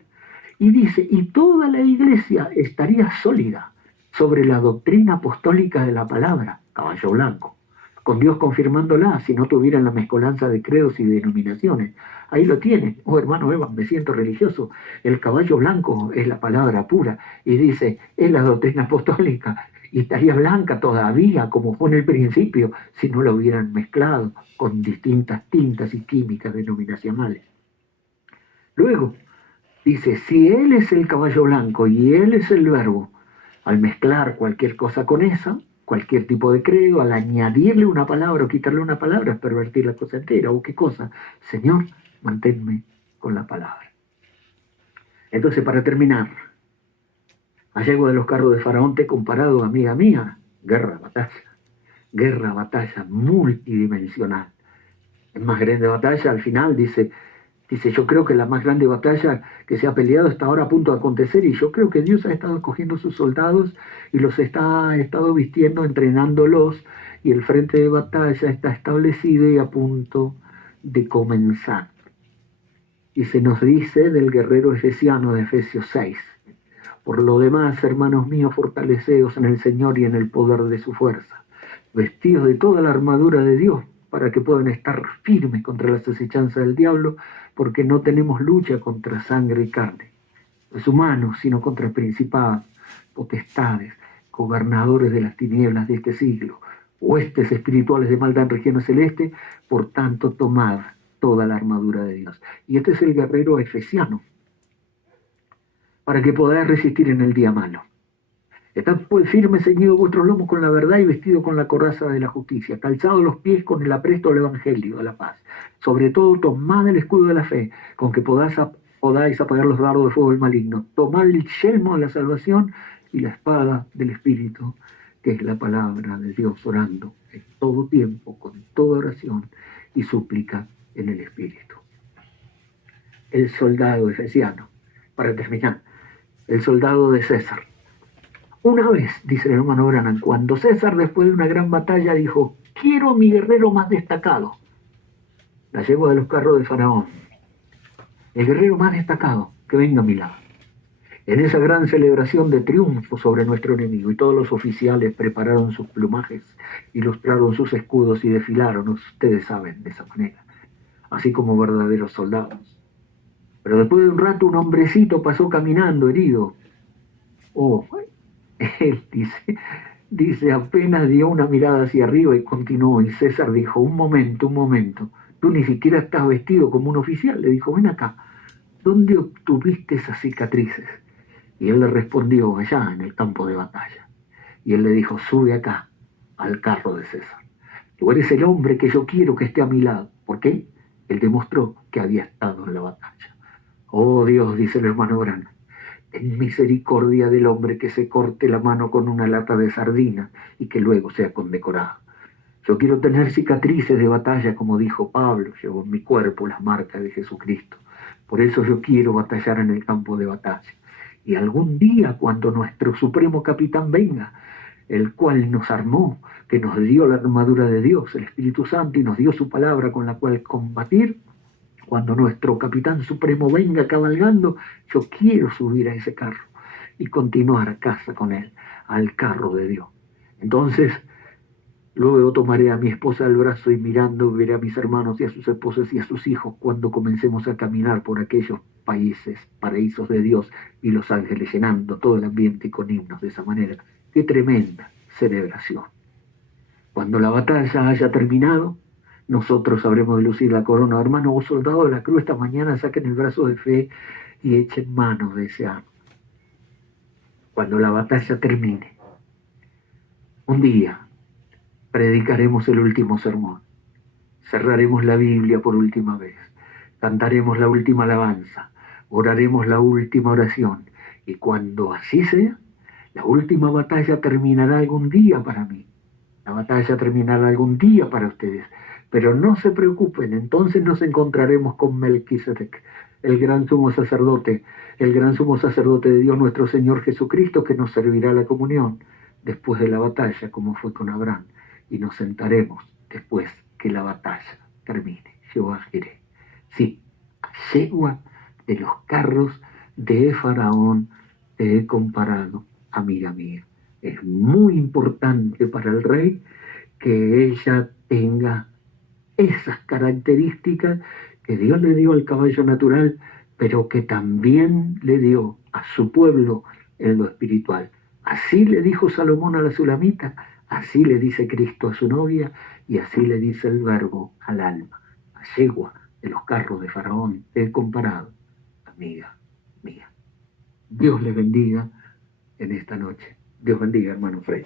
Y dice, y toda la iglesia estaría sólida sobre la doctrina apostólica de la palabra, caballo blanco, con Dios confirmándola, si no tuvieran la mezcolanza de credos y denominaciones. Ahí lo tienen. Oh, hermano Evan, me siento religioso. El caballo blanco es la palabra pura. Y dice, es la doctrina apostólica. Y estaría blanca todavía, como fue en el principio, si no la hubieran mezclado con distintas tintas y químicas denominacionales. Luego, dice, si Él es el caballo blanco y Él es el Verbo, al mezclar cualquier cosa con esa, cualquier tipo de credo, al añadirle una palabra o quitarle una palabra, es pervertir la cosa entera. ¿O qué cosa? Señor, manténme con la palabra. Entonces, para terminar, allego de los carros de Faraón te he comparado, amiga mía, guerra, batalla multidimensional. Es más grande batalla, al final dice, yo creo que la más grande batalla que se ha peleado está ahora a punto de acontecer, y yo creo que Dios ha estado escogiendo sus soldados y los ha estado vistiendo, entrenándolos, y el frente de batalla está establecido y a punto de comenzar. Y se nos dice del guerrero efesiano de Efesios 6, por lo demás, hermanos míos, fortaleceos en el Señor y en el poder de su fuerza, vestidos de toda la armadura de Dios, para que puedan estar firmes contra las asechanzas del diablo, porque no tenemos lucha contra sangre y carne, los humanos, sino contra principados, potestades, gobernadores de las tinieblas de este siglo, huestes espirituales de maldad en regiones celestes. Por tanto, tomad toda la armadura de Dios. Y este es el guerrero efesiano, para que podáis resistir en el día malo. Estad pues firmes, ceñidos vuestros lomos con la verdad y vestidos con la coraza de la justicia, calzados los pies con el apresto del evangelio de la paz. Sobre todo, tomad el escudo de la fe, con que podáis apagar los dardos de fuego del maligno. Tomad el yelmo de la salvación y la espada del Espíritu, que es la palabra de Dios, orando en todo tiempo, con toda oración y súplica en el Espíritu. El soldado efesiano, para terminar, el soldado de César. Una vez, dice el hermano Branham, cuando César, después de una gran batalla, dijo, quiero a mi guerrero más destacado, la yegua de los carros de Faraón, el guerrero más destacado, que venga a mi lado. En esa gran celebración de triunfo sobre nuestro enemigo, y todos los oficiales prepararon sus plumajes, ilustraron sus escudos y desfilaron, ustedes saben, de esa manera, así como verdaderos soldados. Pero después de un rato un hombrecito pasó caminando herido. Oh, él dice, apenas dio una mirada hacia arriba y continuó. Y César dijo, un momento, Tú ni siquiera estás vestido como un oficial. Le dijo, ven acá, ¿dónde obtuviste esas cicatrices? Y él le respondió, allá en el campo de batalla. Y él le dijo, sube acá, al carro de César. Tú eres el hombre que yo quiero que esté a mi lado. ¿Por qué? Él demostró que había estado en la batalla. Oh Dios, dice el hermano Branham, ten misericordia del hombre que se corte la mano con una lata de sardina y que luego sea condecorado. Yo quiero tener cicatrices de batalla, como dijo Pablo, llevo en mi cuerpo las marcas de Jesucristo. Por eso yo quiero batallar en el campo de batalla. Y algún día, cuando nuestro supremo capitán venga, el cual nos armó, que nos dio la armadura de Dios, el Espíritu Santo, y nos dio su palabra con la cual combatir, cuando nuestro capitán supremo venga cabalgando, yo quiero subir a ese carro y continuar a casa con él, al carro de Dios. Entonces, luego tomaré a mi esposa del brazo y mirando veré a mis hermanos y a sus esposas y a sus hijos cuando comencemos a caminar por aquellos países, paraísos de Dios, y los ángeles llenando todo el ambiente con himnos de esa manera. ¡Qué tremenda celebración! Cuando la batalla haya terminado, nosotros habremos de lucir la corona. Hermano, vos soldado de la cruz, esta mañana saquen el brazo de fe y echen manos de ese arma. Cuando la batalla termine, un día predicaremos el último sermón, cerraremos la Biblia por última vez, cantaremos la última alabanza, oraremos la última oración, y cuando así sea, la última batalla terminará algún día para mí. La batalla terminará algún día para ustedes, pero no se preocupen, entonces nos encontraremos con Melquisedec, el gran sumo sacerdote de Dios nuestro Señor Jesucristo, que nos servirá la comunión después de la batalla, como fue con Abraham, y nos sentaremos después que la batalla termine. Yo iré. Sí, yegua de los carros de Faraón te he comparado, amiga mía. Es muy importante para el rey que ella tenga esas características que Dios le dio al caballo natural, pero que también le dio a su pueblo en lo espiritual. Así le dijo Salomón a la Sulamita, así le dice Cristo a su novia, y así le dice el Verbo al alma. A yegua de los carros de Faraón te he comparado, amiga mía. Dios le bendiga en esta noche. Dios bendiga, hermano Frey.